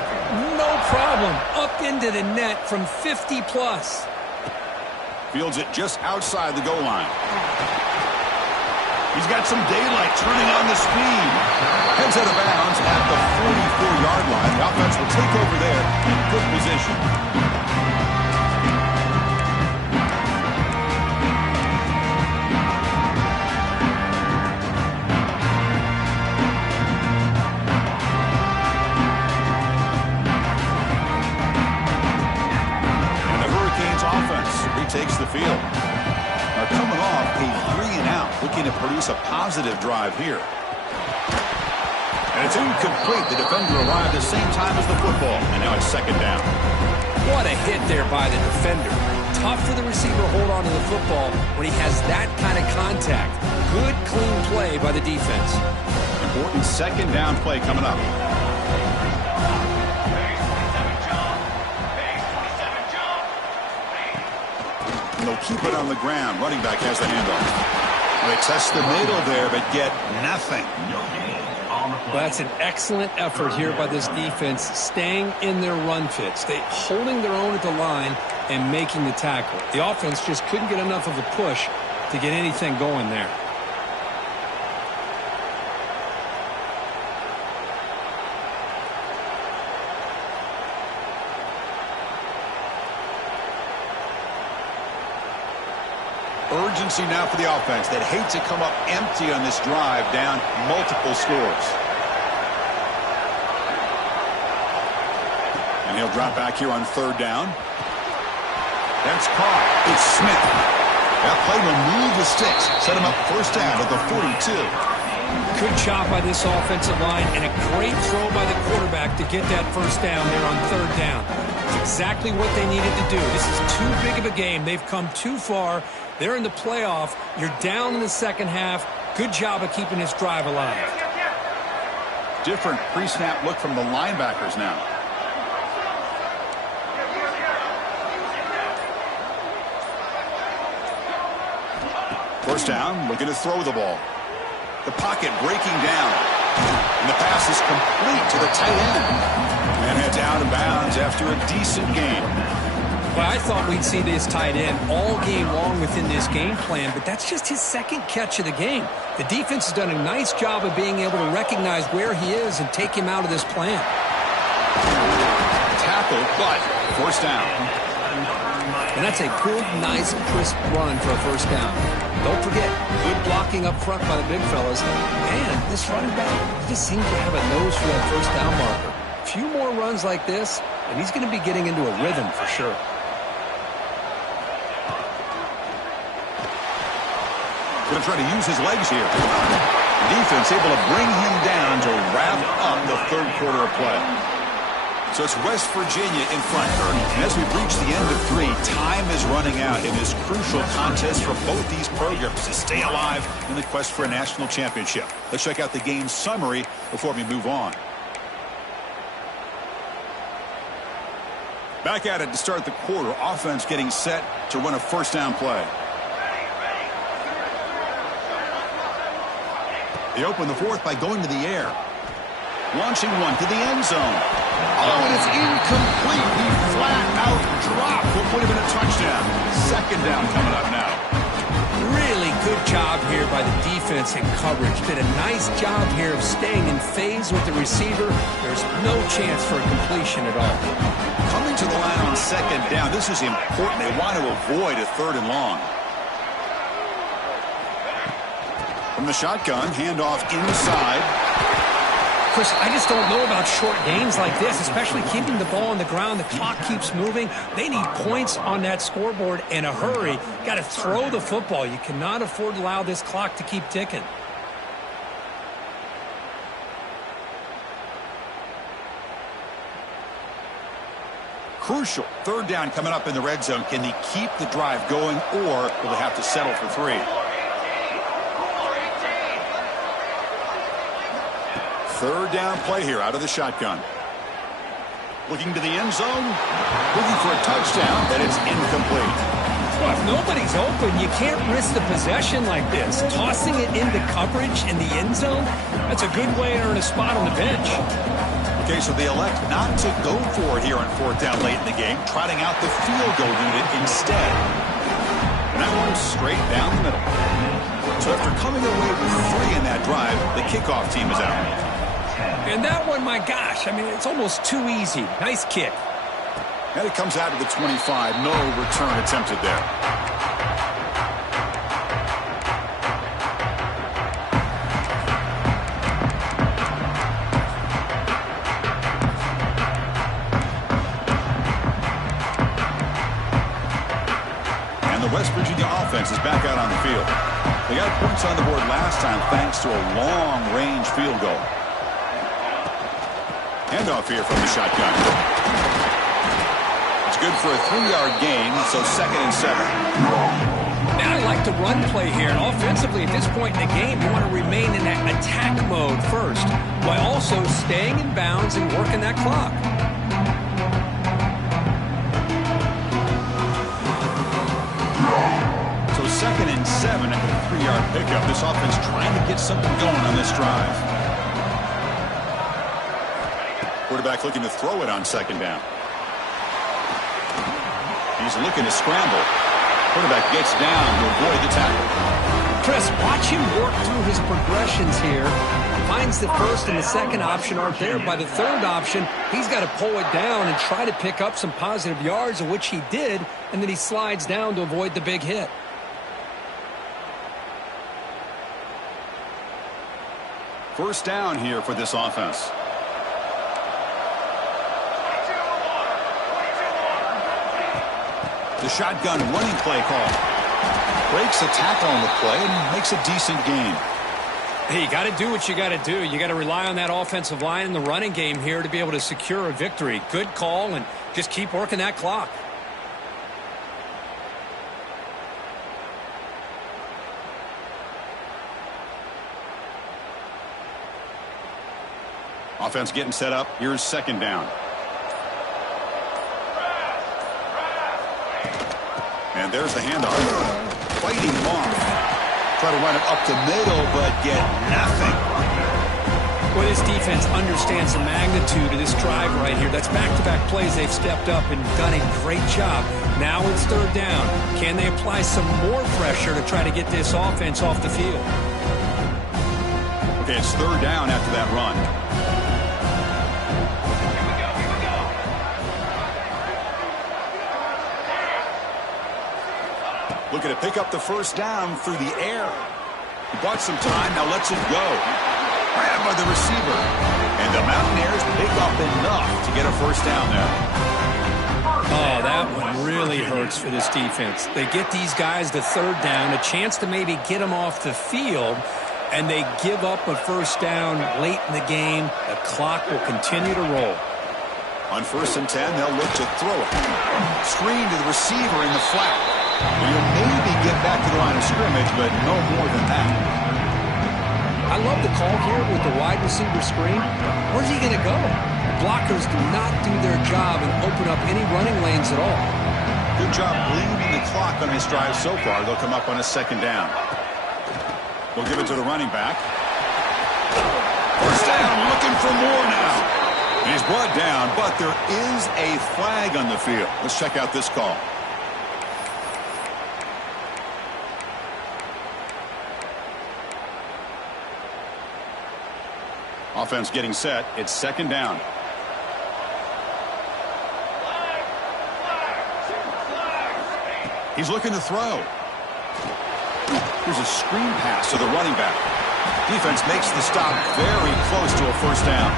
No problem. Up into the net from 50-plus. Fields it just outside the goal line. He's got some daylight turning on the speed. Heads out of bounds at the 44-yard line. The offense will take over there in good position. Takes the field. Now coming off a 3-and-out, looking to produce a positive drive here. And it's incomplete. The defender arrived at the same time as the football, and now it's second down. What a hit there by the defender. Tough for the receiver to hold on to the football when he has that kind of contact. Good, clean play by the defense. Important second down play coming up. They'll keep it on the ground. Running back has the handoff. They test the middle there, but get nothing. Well, that's an excellent effort here by this defense, staying in their run fits. They holding their own at the line and making the tackle. The offense just couldn't get enough of a push to get anything going there. Urgency now for the offense. They'd hate to come up empty on this drive, down multiple scores. And he'll drop back here on third down. That's caught. It's Smith. That play will move the sticks. Set him up first down at the 42. Good job by this offensive line and a great throw by the quarterback to get that first down there on third down. It's exactly what they needed to do. This is too big of a game. They've come too far. They're in the playoff. You're down in the second half. Good job of keeping this drive alive. Different pre-snap look from the linebackers now. First down, looking to throw the ball. The pocket breaking down. And the pass is complete to the tight end. And heads out of bounds after a decent game. Well, I thought we'd see this tight end all game long within this game plan, but that's just his second catch of the game. The defense has done a nice job of being able to recognize where he is and take him out of this plan. Tackle, but first down. And that's a good, nice, crisp run for a first down. Don't forget, good blocking up front by the big fellas. And this running back just seems to have a nose for that first down marker. A few more runs like this, and he's going to be getting into a rhythm for sure. Going to try to use his legs here. Defense able to bring him down to wrap up the third quarter of play. So it's West Virginia in front, and as we reach the end of 3, time is running out in this crucial contest for both these programs to stay alive in the quest for a national championship. Let's check out the game summary before we move on. Back at it to start the quarter. Offense getting set to run a first down play. They open the fourth by going to the air. Launching one to the end zone. Oh, and it's incomplete. He flat out dropped what would have been a touchdown. Second down coming up now. Really good job here by the defense in coverage. Did a nice job here of staying in phase with the receiver. There's no chance for a completion at all. Coming to the line on second down. This is important. They want to avoid a third and long. From the shotgun, handoff inside. Chris, I just don't know about short gains like this, especially keeping the ball on the ground. The clock keeps moving. They need points on that scoreboard in a hurry. Got to throw the football. You cannot afford to allow this clock to keep ticking. Crucial. Third down coming up in the red zone. Can they keep the drive going, or will they have to settle for 3? Third down play here out of the shotgun. Looking to the end zone. Looking for a touchdown, but it's incomplete. Well, if nobody's open, you can't risk the possession like this. Tossing it into coverage in the end zone, that's a good way to earn a spot on the bench. Okay, so they elect not to go for it here on fourth down late in the game, trotting out the field goal unit instead. And that one's straight down the middle. So after coming away with 3 in that drive, the kickoff team is out. And that one, my gosh, I mean, it's almost too easy. Nice kick. And it comes out of the 25. No return attempted there. And the West Virginia offense is back out on the field. They got points on the board last time thanks to a long-range field goal. Handoff here from the shotgun. It's good for a 3-yard gain, so 2nd and 7. Now I like the run play here, and offensively at this point in the game, you want to remain in that attack mode first, while also staying in bounds and working that clock. So 2nd and 7 at the 3-yard pickup. This offense trying to get something going on this drive. Quarterback looking to throw it on second down. He's looking to scramble. Quarterback gets down to avoid the tackle. Chris, watch him work through his progressions here. Finds the first and the second option aren't there. By the third option, he's got to pull it down and try to pick up some positive yards, of which he did, and then he slides down to avoid the big hit. First down here for this offense. The shotgun running play call. Breaks a tackle on the play and makes a decent gain. Hey, you got to do what you got to do. You got to rely on that offensive line in the running game here to be able to secure a victory. Good call, and just keep working that clock. Offense getting set up. Here's second down. And there's the handoff. Fighting off. Try to run it up the middle, but get nothing. Well, this defense understands the magnitude of this drive right here. That's back-to-back plays they've stepped up and done a great job. Now it's third down. Can they apply some more pressure to try to get this offense off the field? Okay, it's third down after that run. Looking to pick up the first down through the air. He bought some time, now lets it go. Grabbed by the receiver. And the Mountaineers pick up enough to get a first down there. Oh, that one really hurts for this defense. They get these guys to third down, a chance to maybe get them off the field, and they give up a first down late in the game. The clock will continue to roll. On 1st and 10, they'll look to throw it. Screen to the receiver in the flat. He'll maybe get back to the line of scrimmage, but no more than that. I love the call here with the wide receiver screen. Where's he going to go? Blockers do not do their job and open up any running lanes at all. Good job bleeding the clock on this drive so far. They'll come up on a 2nd down. They'll give it to the running back. First down, looking for more now. He's brought down, but there is a flag on the field. Let's check out this call. Offense getting set. It's 2nd down. He's looking to throw. Here's a screen pass to the running back. Defense makes the stop very close to a first down.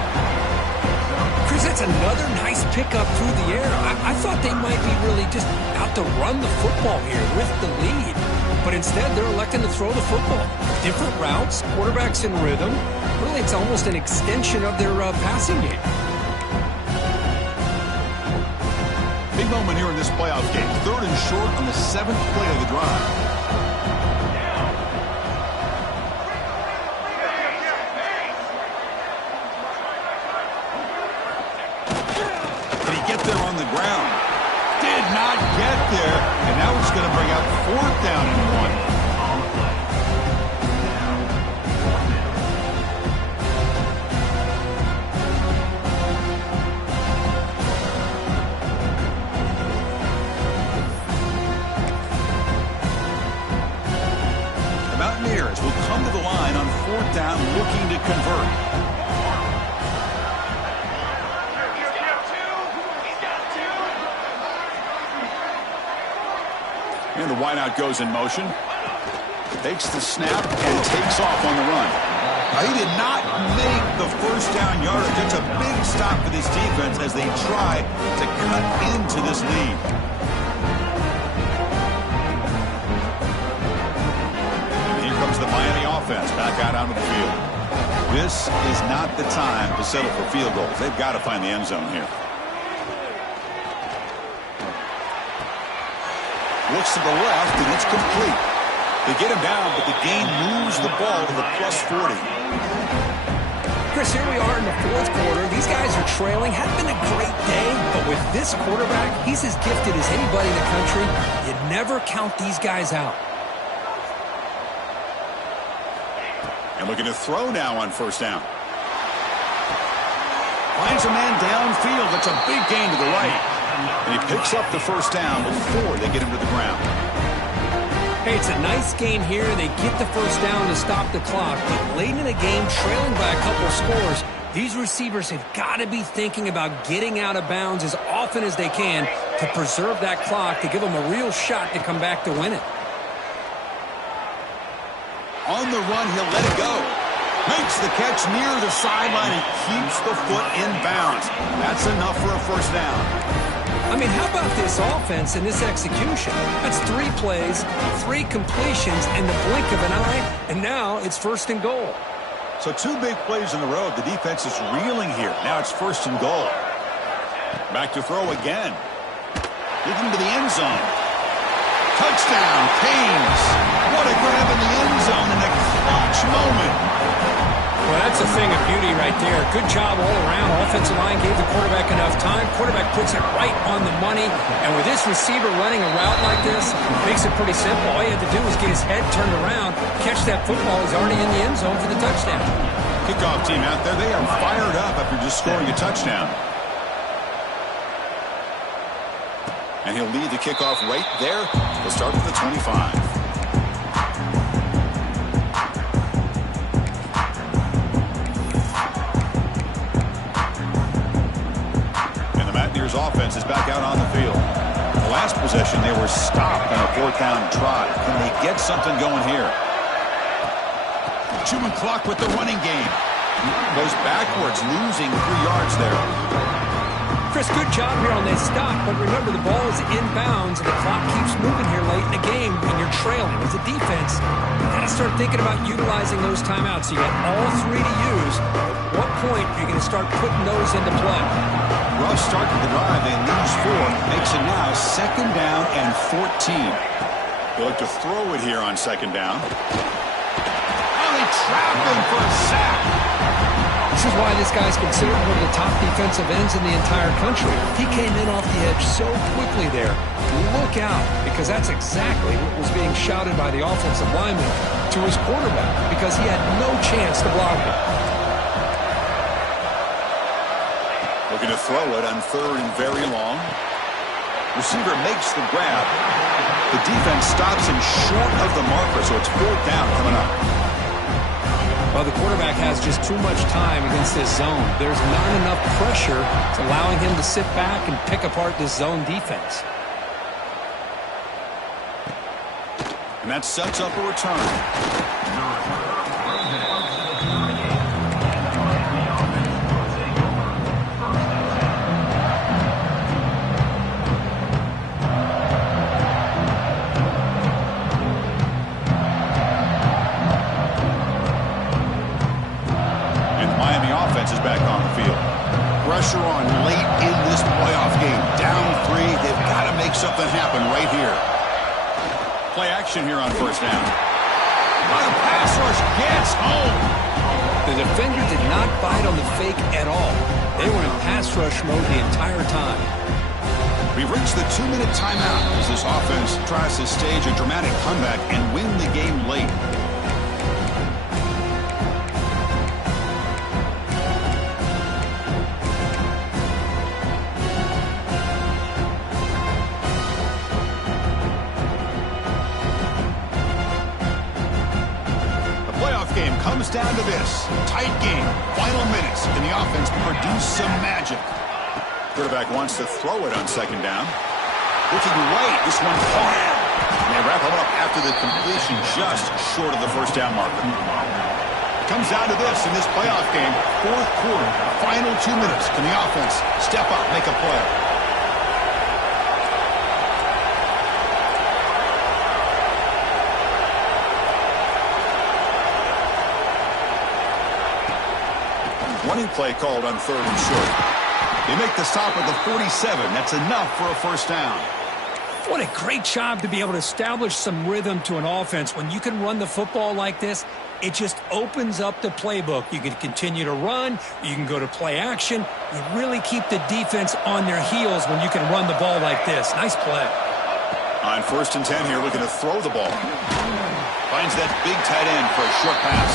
Chris, that's another nice pickup through the air. I thought they might be really just out to run the football here with the lead. But instead, they're electing to throw the football. Different routes, quarterbacks in rhythm. Really, it's almost an extension of their passing game. Big moment here in this playoff game. 3rd and short on the 7th play of the drive. Did he get there on the ground? Did not get there. And now he's going to bring out 4th down and 1. Will come to the line on 4th down, looking to convert. And the wideout goes in motion. Takes the snap and takes off on the run. Now, he did not make the first down yardage. It's a big stop for this defense as they try to cut into this lead. The Miami offense back out onto the field. This is not the time to settle for field goals. They've got to find the end zone here. Looks to the left, and it's complete. They get him down, but the gain moves the ball to the +40. Chris, here we are in the 4th quarter. These guys are trailing. Hadn't been a great day, but with this quarterback, he's as gifted as anybody in the country. You never count these guys out. And looking to throw now on 1st down. Finds a man downfield. That's a big gain to the right. And he picks up the first down before they get him to the ground. Hey, it's a nice gain here. They get the first down to stop the clock. But late in the game, trailing by a couple scores, these receivers have got to be thinking about getting out of bounds as often as they can to preserve that clock, to give them a real shot to come back to win it. On the run, he'll let it go. Makes the catch near the sideline and keeps the foot in bounds. That's enough for a first down. I mean, how about this offense and this execution? That's 3 plays, 3 completions in the blink of an eye, and now it's 1st and goal. So 2 big plays in a row. The defense is reeling here. Now it's 1st and goal. Back to throw again. Looking to the end zone. Touchdown, Canes. What a grab in the end zone in a clutch moment. Well, that's a thing of beauty right there. Good job all around. Offensive line gave the quarterback enough time. Quarterback puts it right on the money. And with this receiver running a route like this, makes it pretty simple. All you have to do is get his head turned around, catch that football. He's already in the end zone for the touchdown. Kickoff team out there, they are fired up after just scoring a touchdown. And he'll lead the kickoff right there. We'll start from the 25. And the Mountaineers offense is back out on the field. The last last possession, they were stopped on a fourth-down try. Can they get something going here? Chewing clock with the running game. Goes backwards, losing 3 yards there. Chris, good job here on that stop, but remember the ball is inbounds and the clock keeps moving here late in the game when you're trailing. As a defense, you got to start thinking about utilizing those timeouts. You got all 3 to use. At what point are you going to start putting those into play? Rough start to the drive. They lose 4. Makes it now 2nd down and 14. They look to throw it here on 2nd down. Oh, they trap him for a sack. This is why this guy's considered one of the top defensive ends in the entire country. He came in off the edge so quickly there. Look out, because that's exactly what was being shouted by the offensive lineman to his quarterback, because he had no chance to block it. Looking to throw it on 3rd and very long. Receiver makes the grab. The defense stops him short of the marker, so it's 4th down coming up. Well, the quarterback has just too much time against this zone. There's not enough pressure to allowing him to sit back and pick apart this zone defense. And that sets up a return. Is back on the field. Pressure on late in this playoff game. Down 3. They've got to make something happen right here. Play action here on 1st down. But a pass rush gets home. The defender did not bite on the fake at all. They were in pass rush mode the entire time. We've reached the 2-minute timeout as this offense tries to stage a dramatic comeback and win the game late. Comes down to this. Tight game. Final minutes. Can the offense produce some magic? Quarterback wants to throw it on 2nd down. Looking right. This one caught. And they wrap him up after the completion just short of the 1st down marker. Comes down to this in this playoff game. 4th quarter. Final 2 minutes. Can the offense step up, make a play? Running play called on 3rd and short. They make the stop at the 47. That's enough for a 1st down. What a great job to be able to establish some rhythm to an offense. When you can run the football like this, it just opens up the playbook. You can continue to run. You can go to play action. You really keep the defense on their heels when you can run the ball like this. Nice play. On 1st and 10 here, looking to throw the ball. Finds that big tight end for a short pass.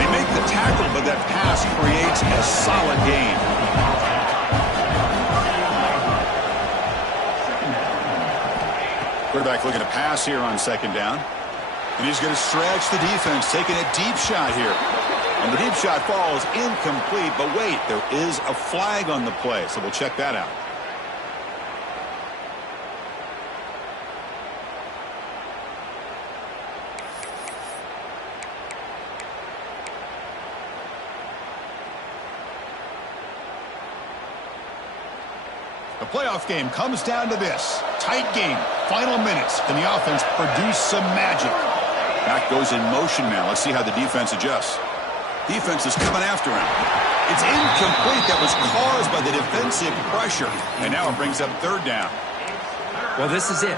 They make the tackle, but that pass creates a solid gain. Quarterback looking to pass here on 2nd down. And he's going to stretch the defense, taking a deep shot here. And the deep shot falls incomplete, but wait, there is a flag on the play, so we'll check that out. The playoff game comes down to this. Tight game. Final minutes. Can the offense produce some magic? Back goes in motion now. Let's see how the defense adjusts. Defense is coming after him. It's incomplete. That was caused by the defensive pressure. And now it brings up 3rd down. Well, this is it.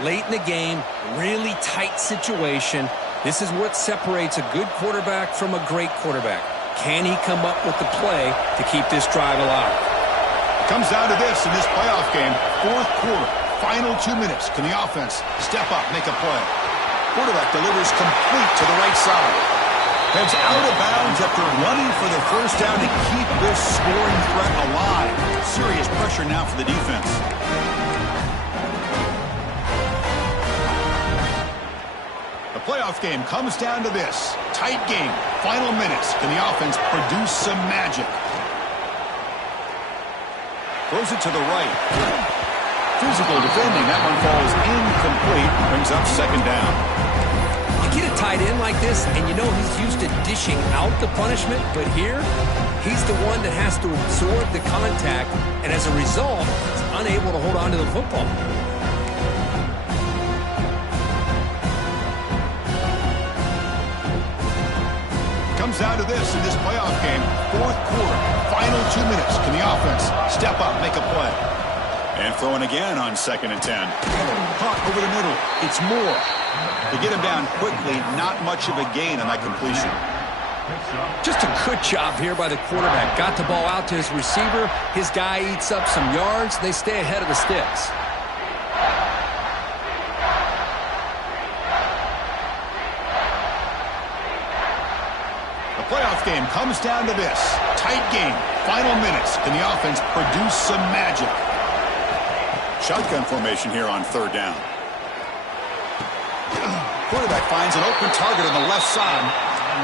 Late in the game, really tight situation. This is what separates a good quarterback from a great quarterback. Can he come up with the play to keep this drive alive? Comes down to this in this playoff game. 4th quarter. Final 2 minutes. Can the offense step up, make a play? Quarterback delivers complete to the right side. Heads out of bounds after running for the 1st down to keep this scoring threat alive. Serious pressure now for the defense. The playoff game comes down to this. Tight game. Final minutes. Can the offense produce some magic? Throws it to the right. Physical defending. That one falls incomplete. Brings up second down. You get a tight end like this, and you know he's used to dishing out the punishment, but here, he's the one that has to absorb the contact, and as a result, he's unable to hold on to the football. Comes down to this in this playoff game. Fourth quarter, final 2 minutes. Can the offense step up, make a play? And throwing again on 2nd and 10. Caught over the middle. It's Moore. To get him down quickly, not much of a gain on that completion. Just a good job here by the quarterback. Got the ball out to his receiver. His guy eats up some yards. They stay ahead of the sticks. The playoff game comes down to this. Tight game. Final minutes. Can the offense produce some magic? Shotgun formation here on 3rd down. Quarterback finds an open target on the left side.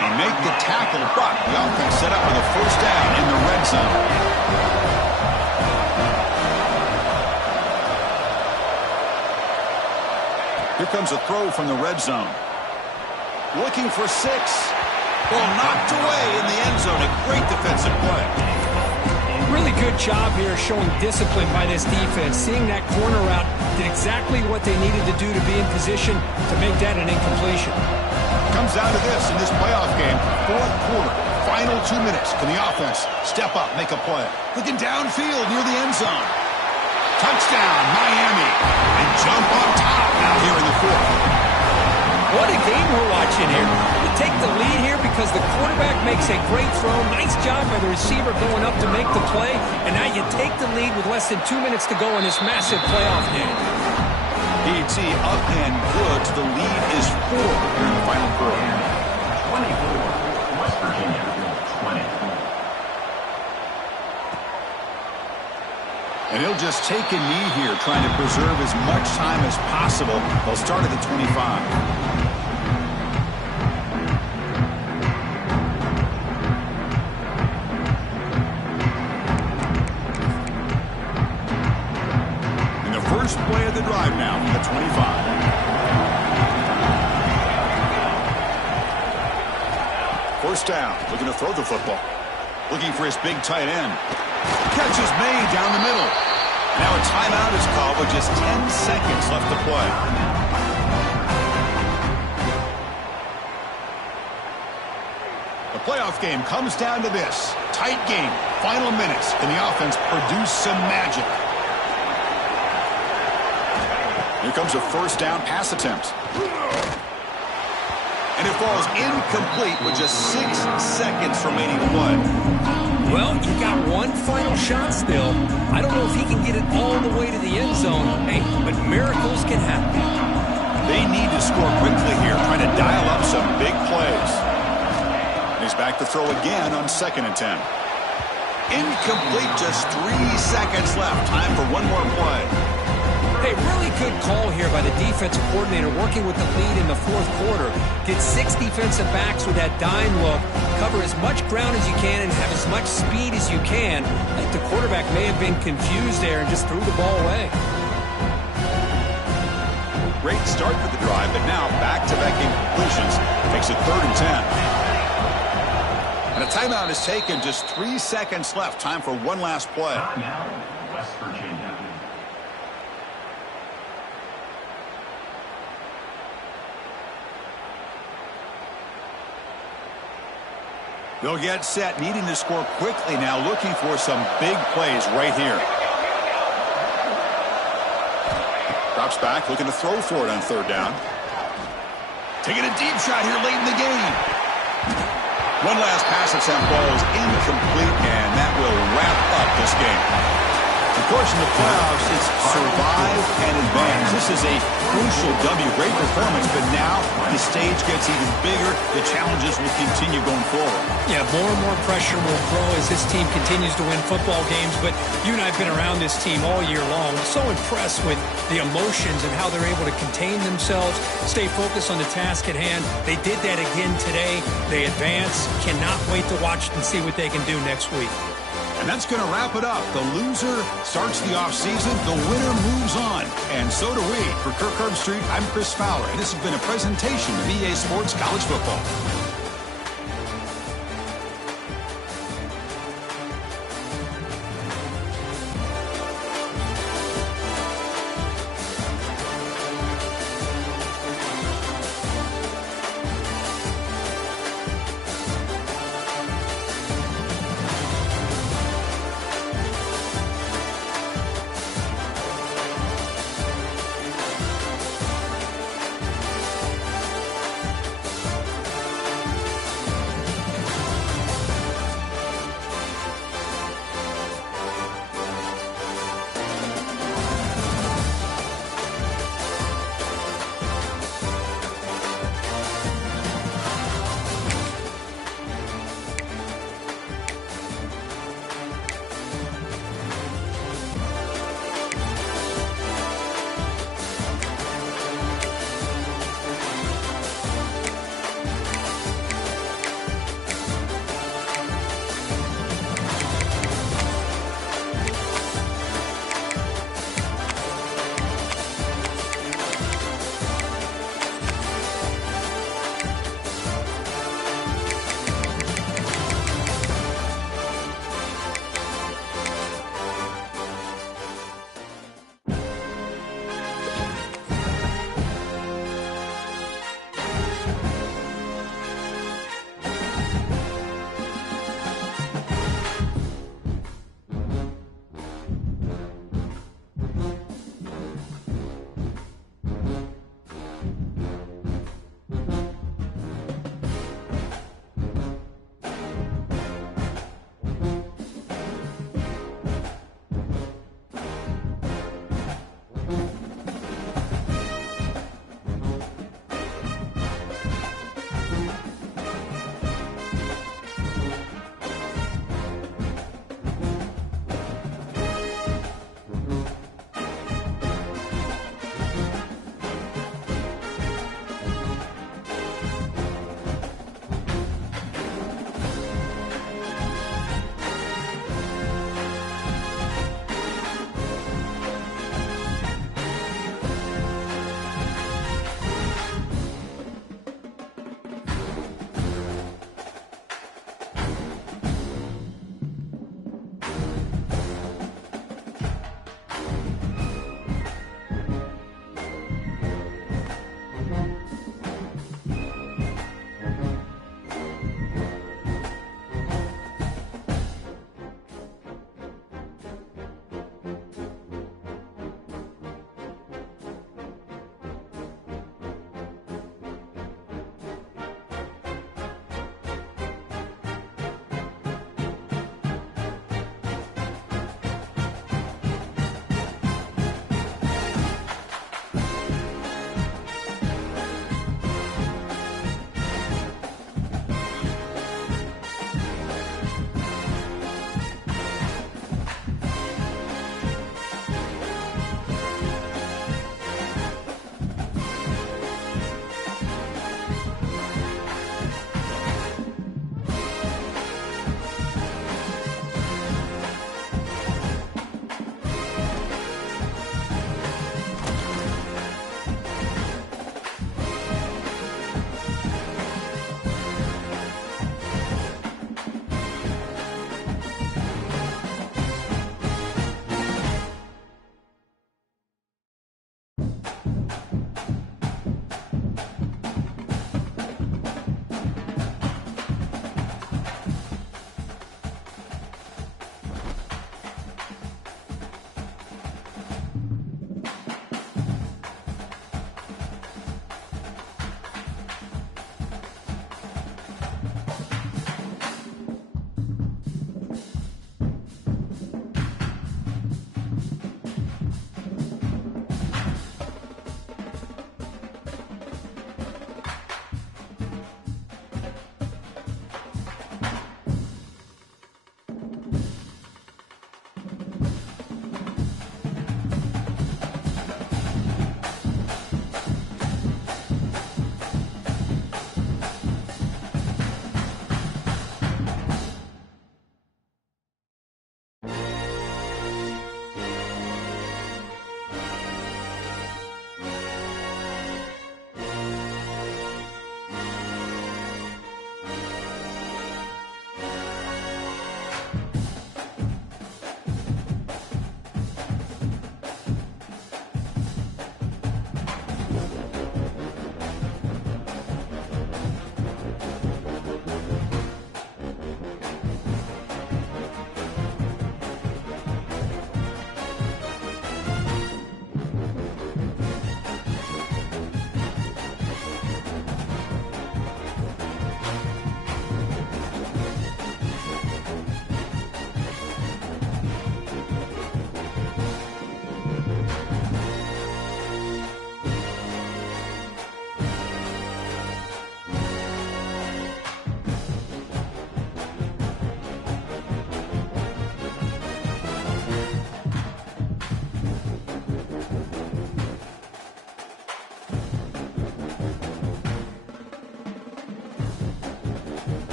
He make the tackle, but the offense set up for the 1st down in the red zone. Here comes a throw from the red zone. Looking for 6. Ball knocked away in the end zone. A great defensive play. Really good job here showing discipline by this defense. Seeing that corner route did exactly what they needed to do to be in position to make that an incompletion. Comes down to this in this playoff game. 4th quarter, final 2 minutes. Can the offense step up, make a play? Looking downfield near the end zone. Touchdown, Miami. And jump on top now here in the 4th. What a game we're watching here. You take the lead here because the quarterback makes a great throw. Nice job by the receiver going up to make the play. And now you take the lead with less than 2 minutes to go in this massive playoff game. PET up and good. The lead is 4 here in the final quarter. 24, West Virginia, 20. And he'll just take a knee here, trying to preserve as much time as possible. They'll start at the 25. First play of the drive now from the 25. First down, looking to throw the football. Looking for his big tight end. Catch is made down the middle. Now a timeout is called with just 10 seconds left to play. The playoff game comes down to this. Tight game, final minutes. Can the offense produce some magic? Here comes a 1st down pass attempt. And it falls incomplete with just 6 seconds remaining to play. Well, you got one final shot still. I don't know if he can get it all the way to the end zone. Hey, but miracles can happen. They need to score quickly here, trying to dial up some big plays. He's back to throw again on 2nd and 10. Incomplete, just 3 seconds left. Time for one more play. Hey, really good call here by the defensive coordinator working with the lead in the 4th quarter. Get 6 defensive backs with that dime look. Cover as much ground as you can and have as much speed as you can. I think the quarterback may have been confused there and just threw the ball away. Great start for the drive, but now back-to-back incompletions. Makes it 3rd and 10. And a timeout is taken. Just 3 seconds left. Time for one last play. Now, West Virginia. They'll get set, needing to score quickly now, looking for some big plays right here. Drops back, looking to throw for it on 3rd down. Taking a deep shot here late in the game. One last pass attempt, ball is incomplete, and that will wrap up this game. Of course, in the playoffs, it's survive and advance. This is a crucial W. Great performance, but now the stage gets even bigger. The challenges will continue going forward. Yeah, more and more pressure will grow as this team continues to win football games. But you and I have been around this team all year long. So impressed with the emotions and how they're able to contain themselves, stay focused on the task at hand. They did that again today. They advance. Cannot wait to watch and see what they can do next week. And And that's going to wrap it up. The loser starts the offseason. The winner moves on. And so do we. For Kirk Herbstreit, I'm Chris Fowler. And this has been a presentation of EA Sports College Football.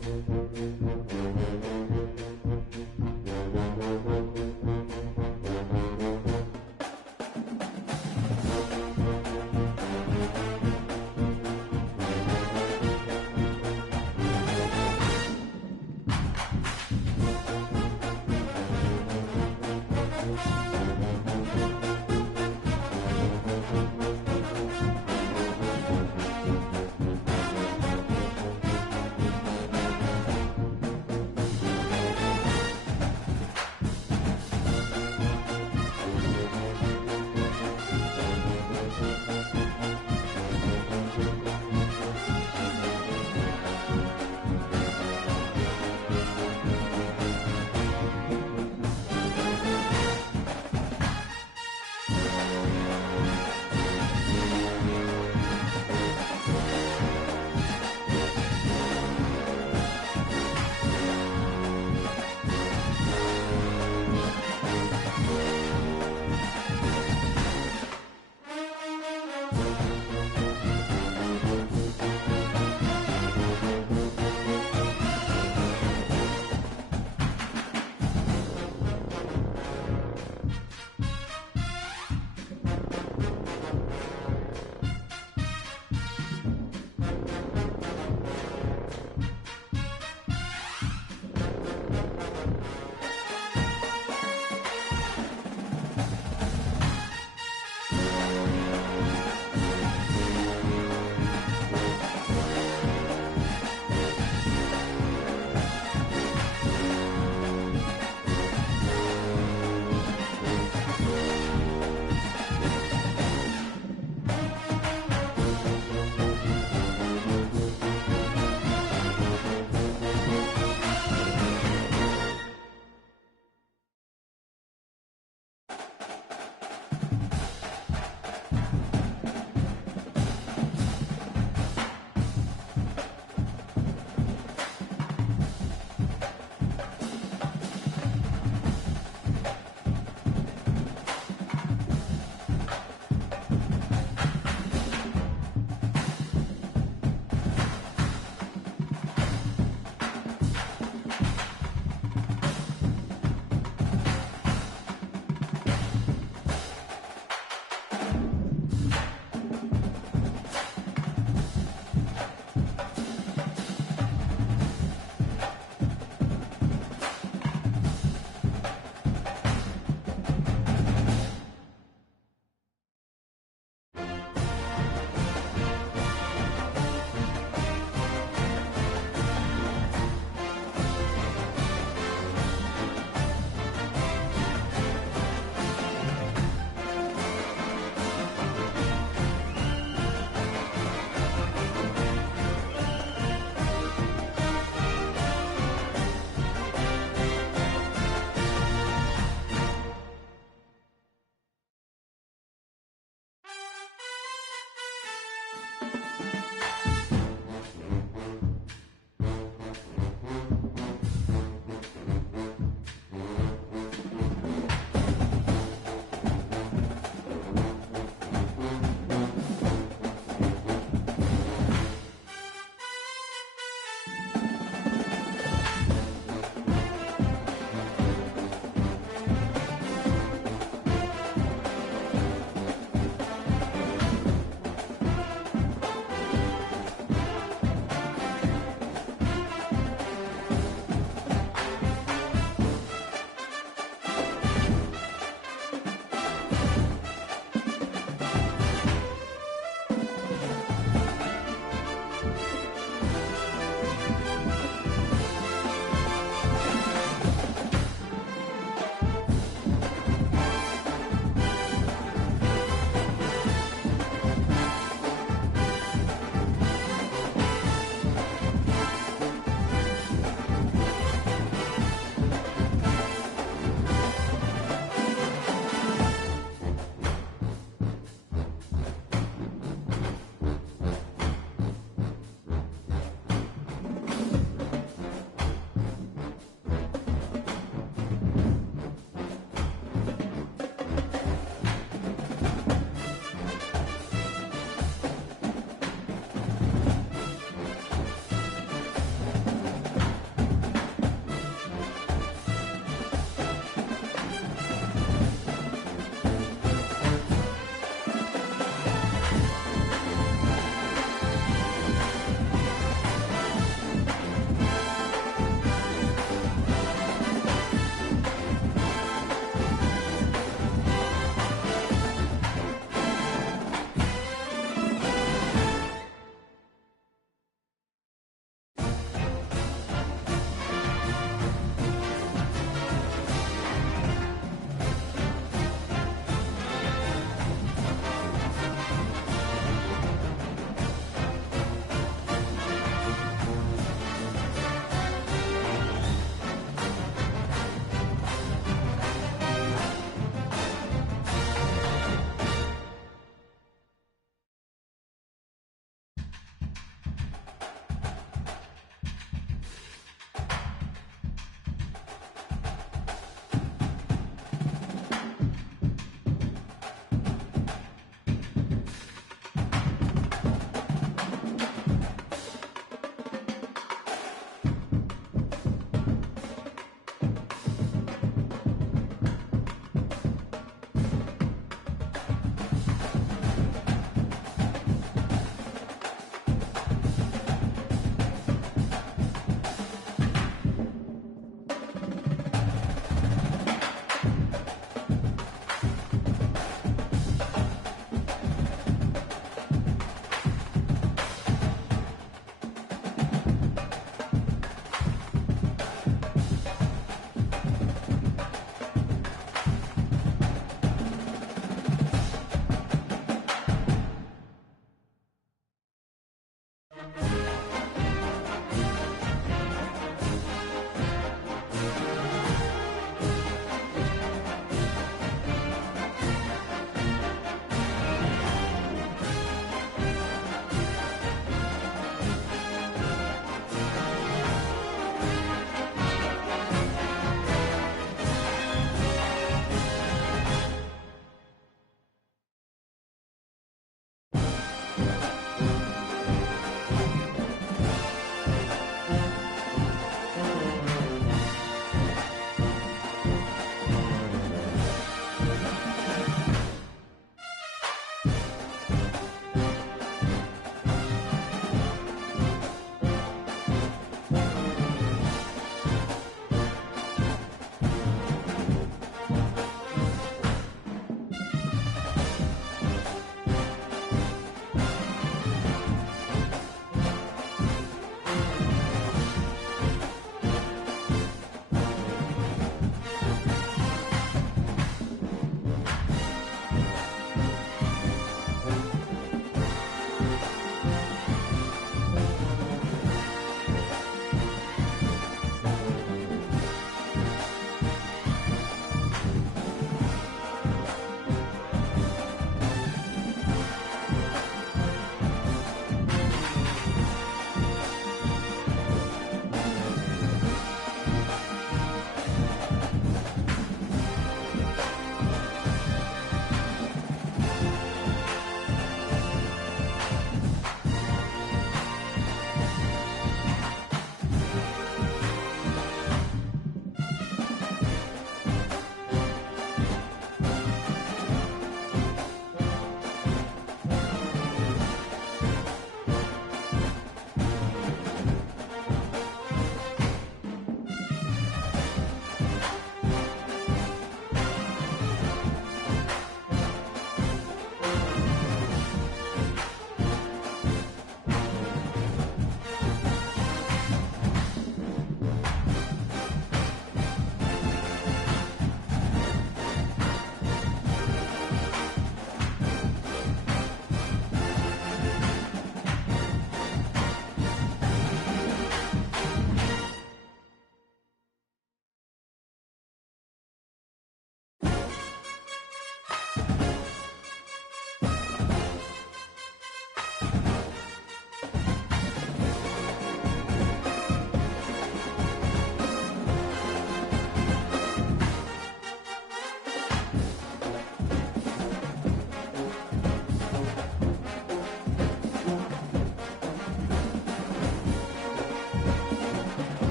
Bye.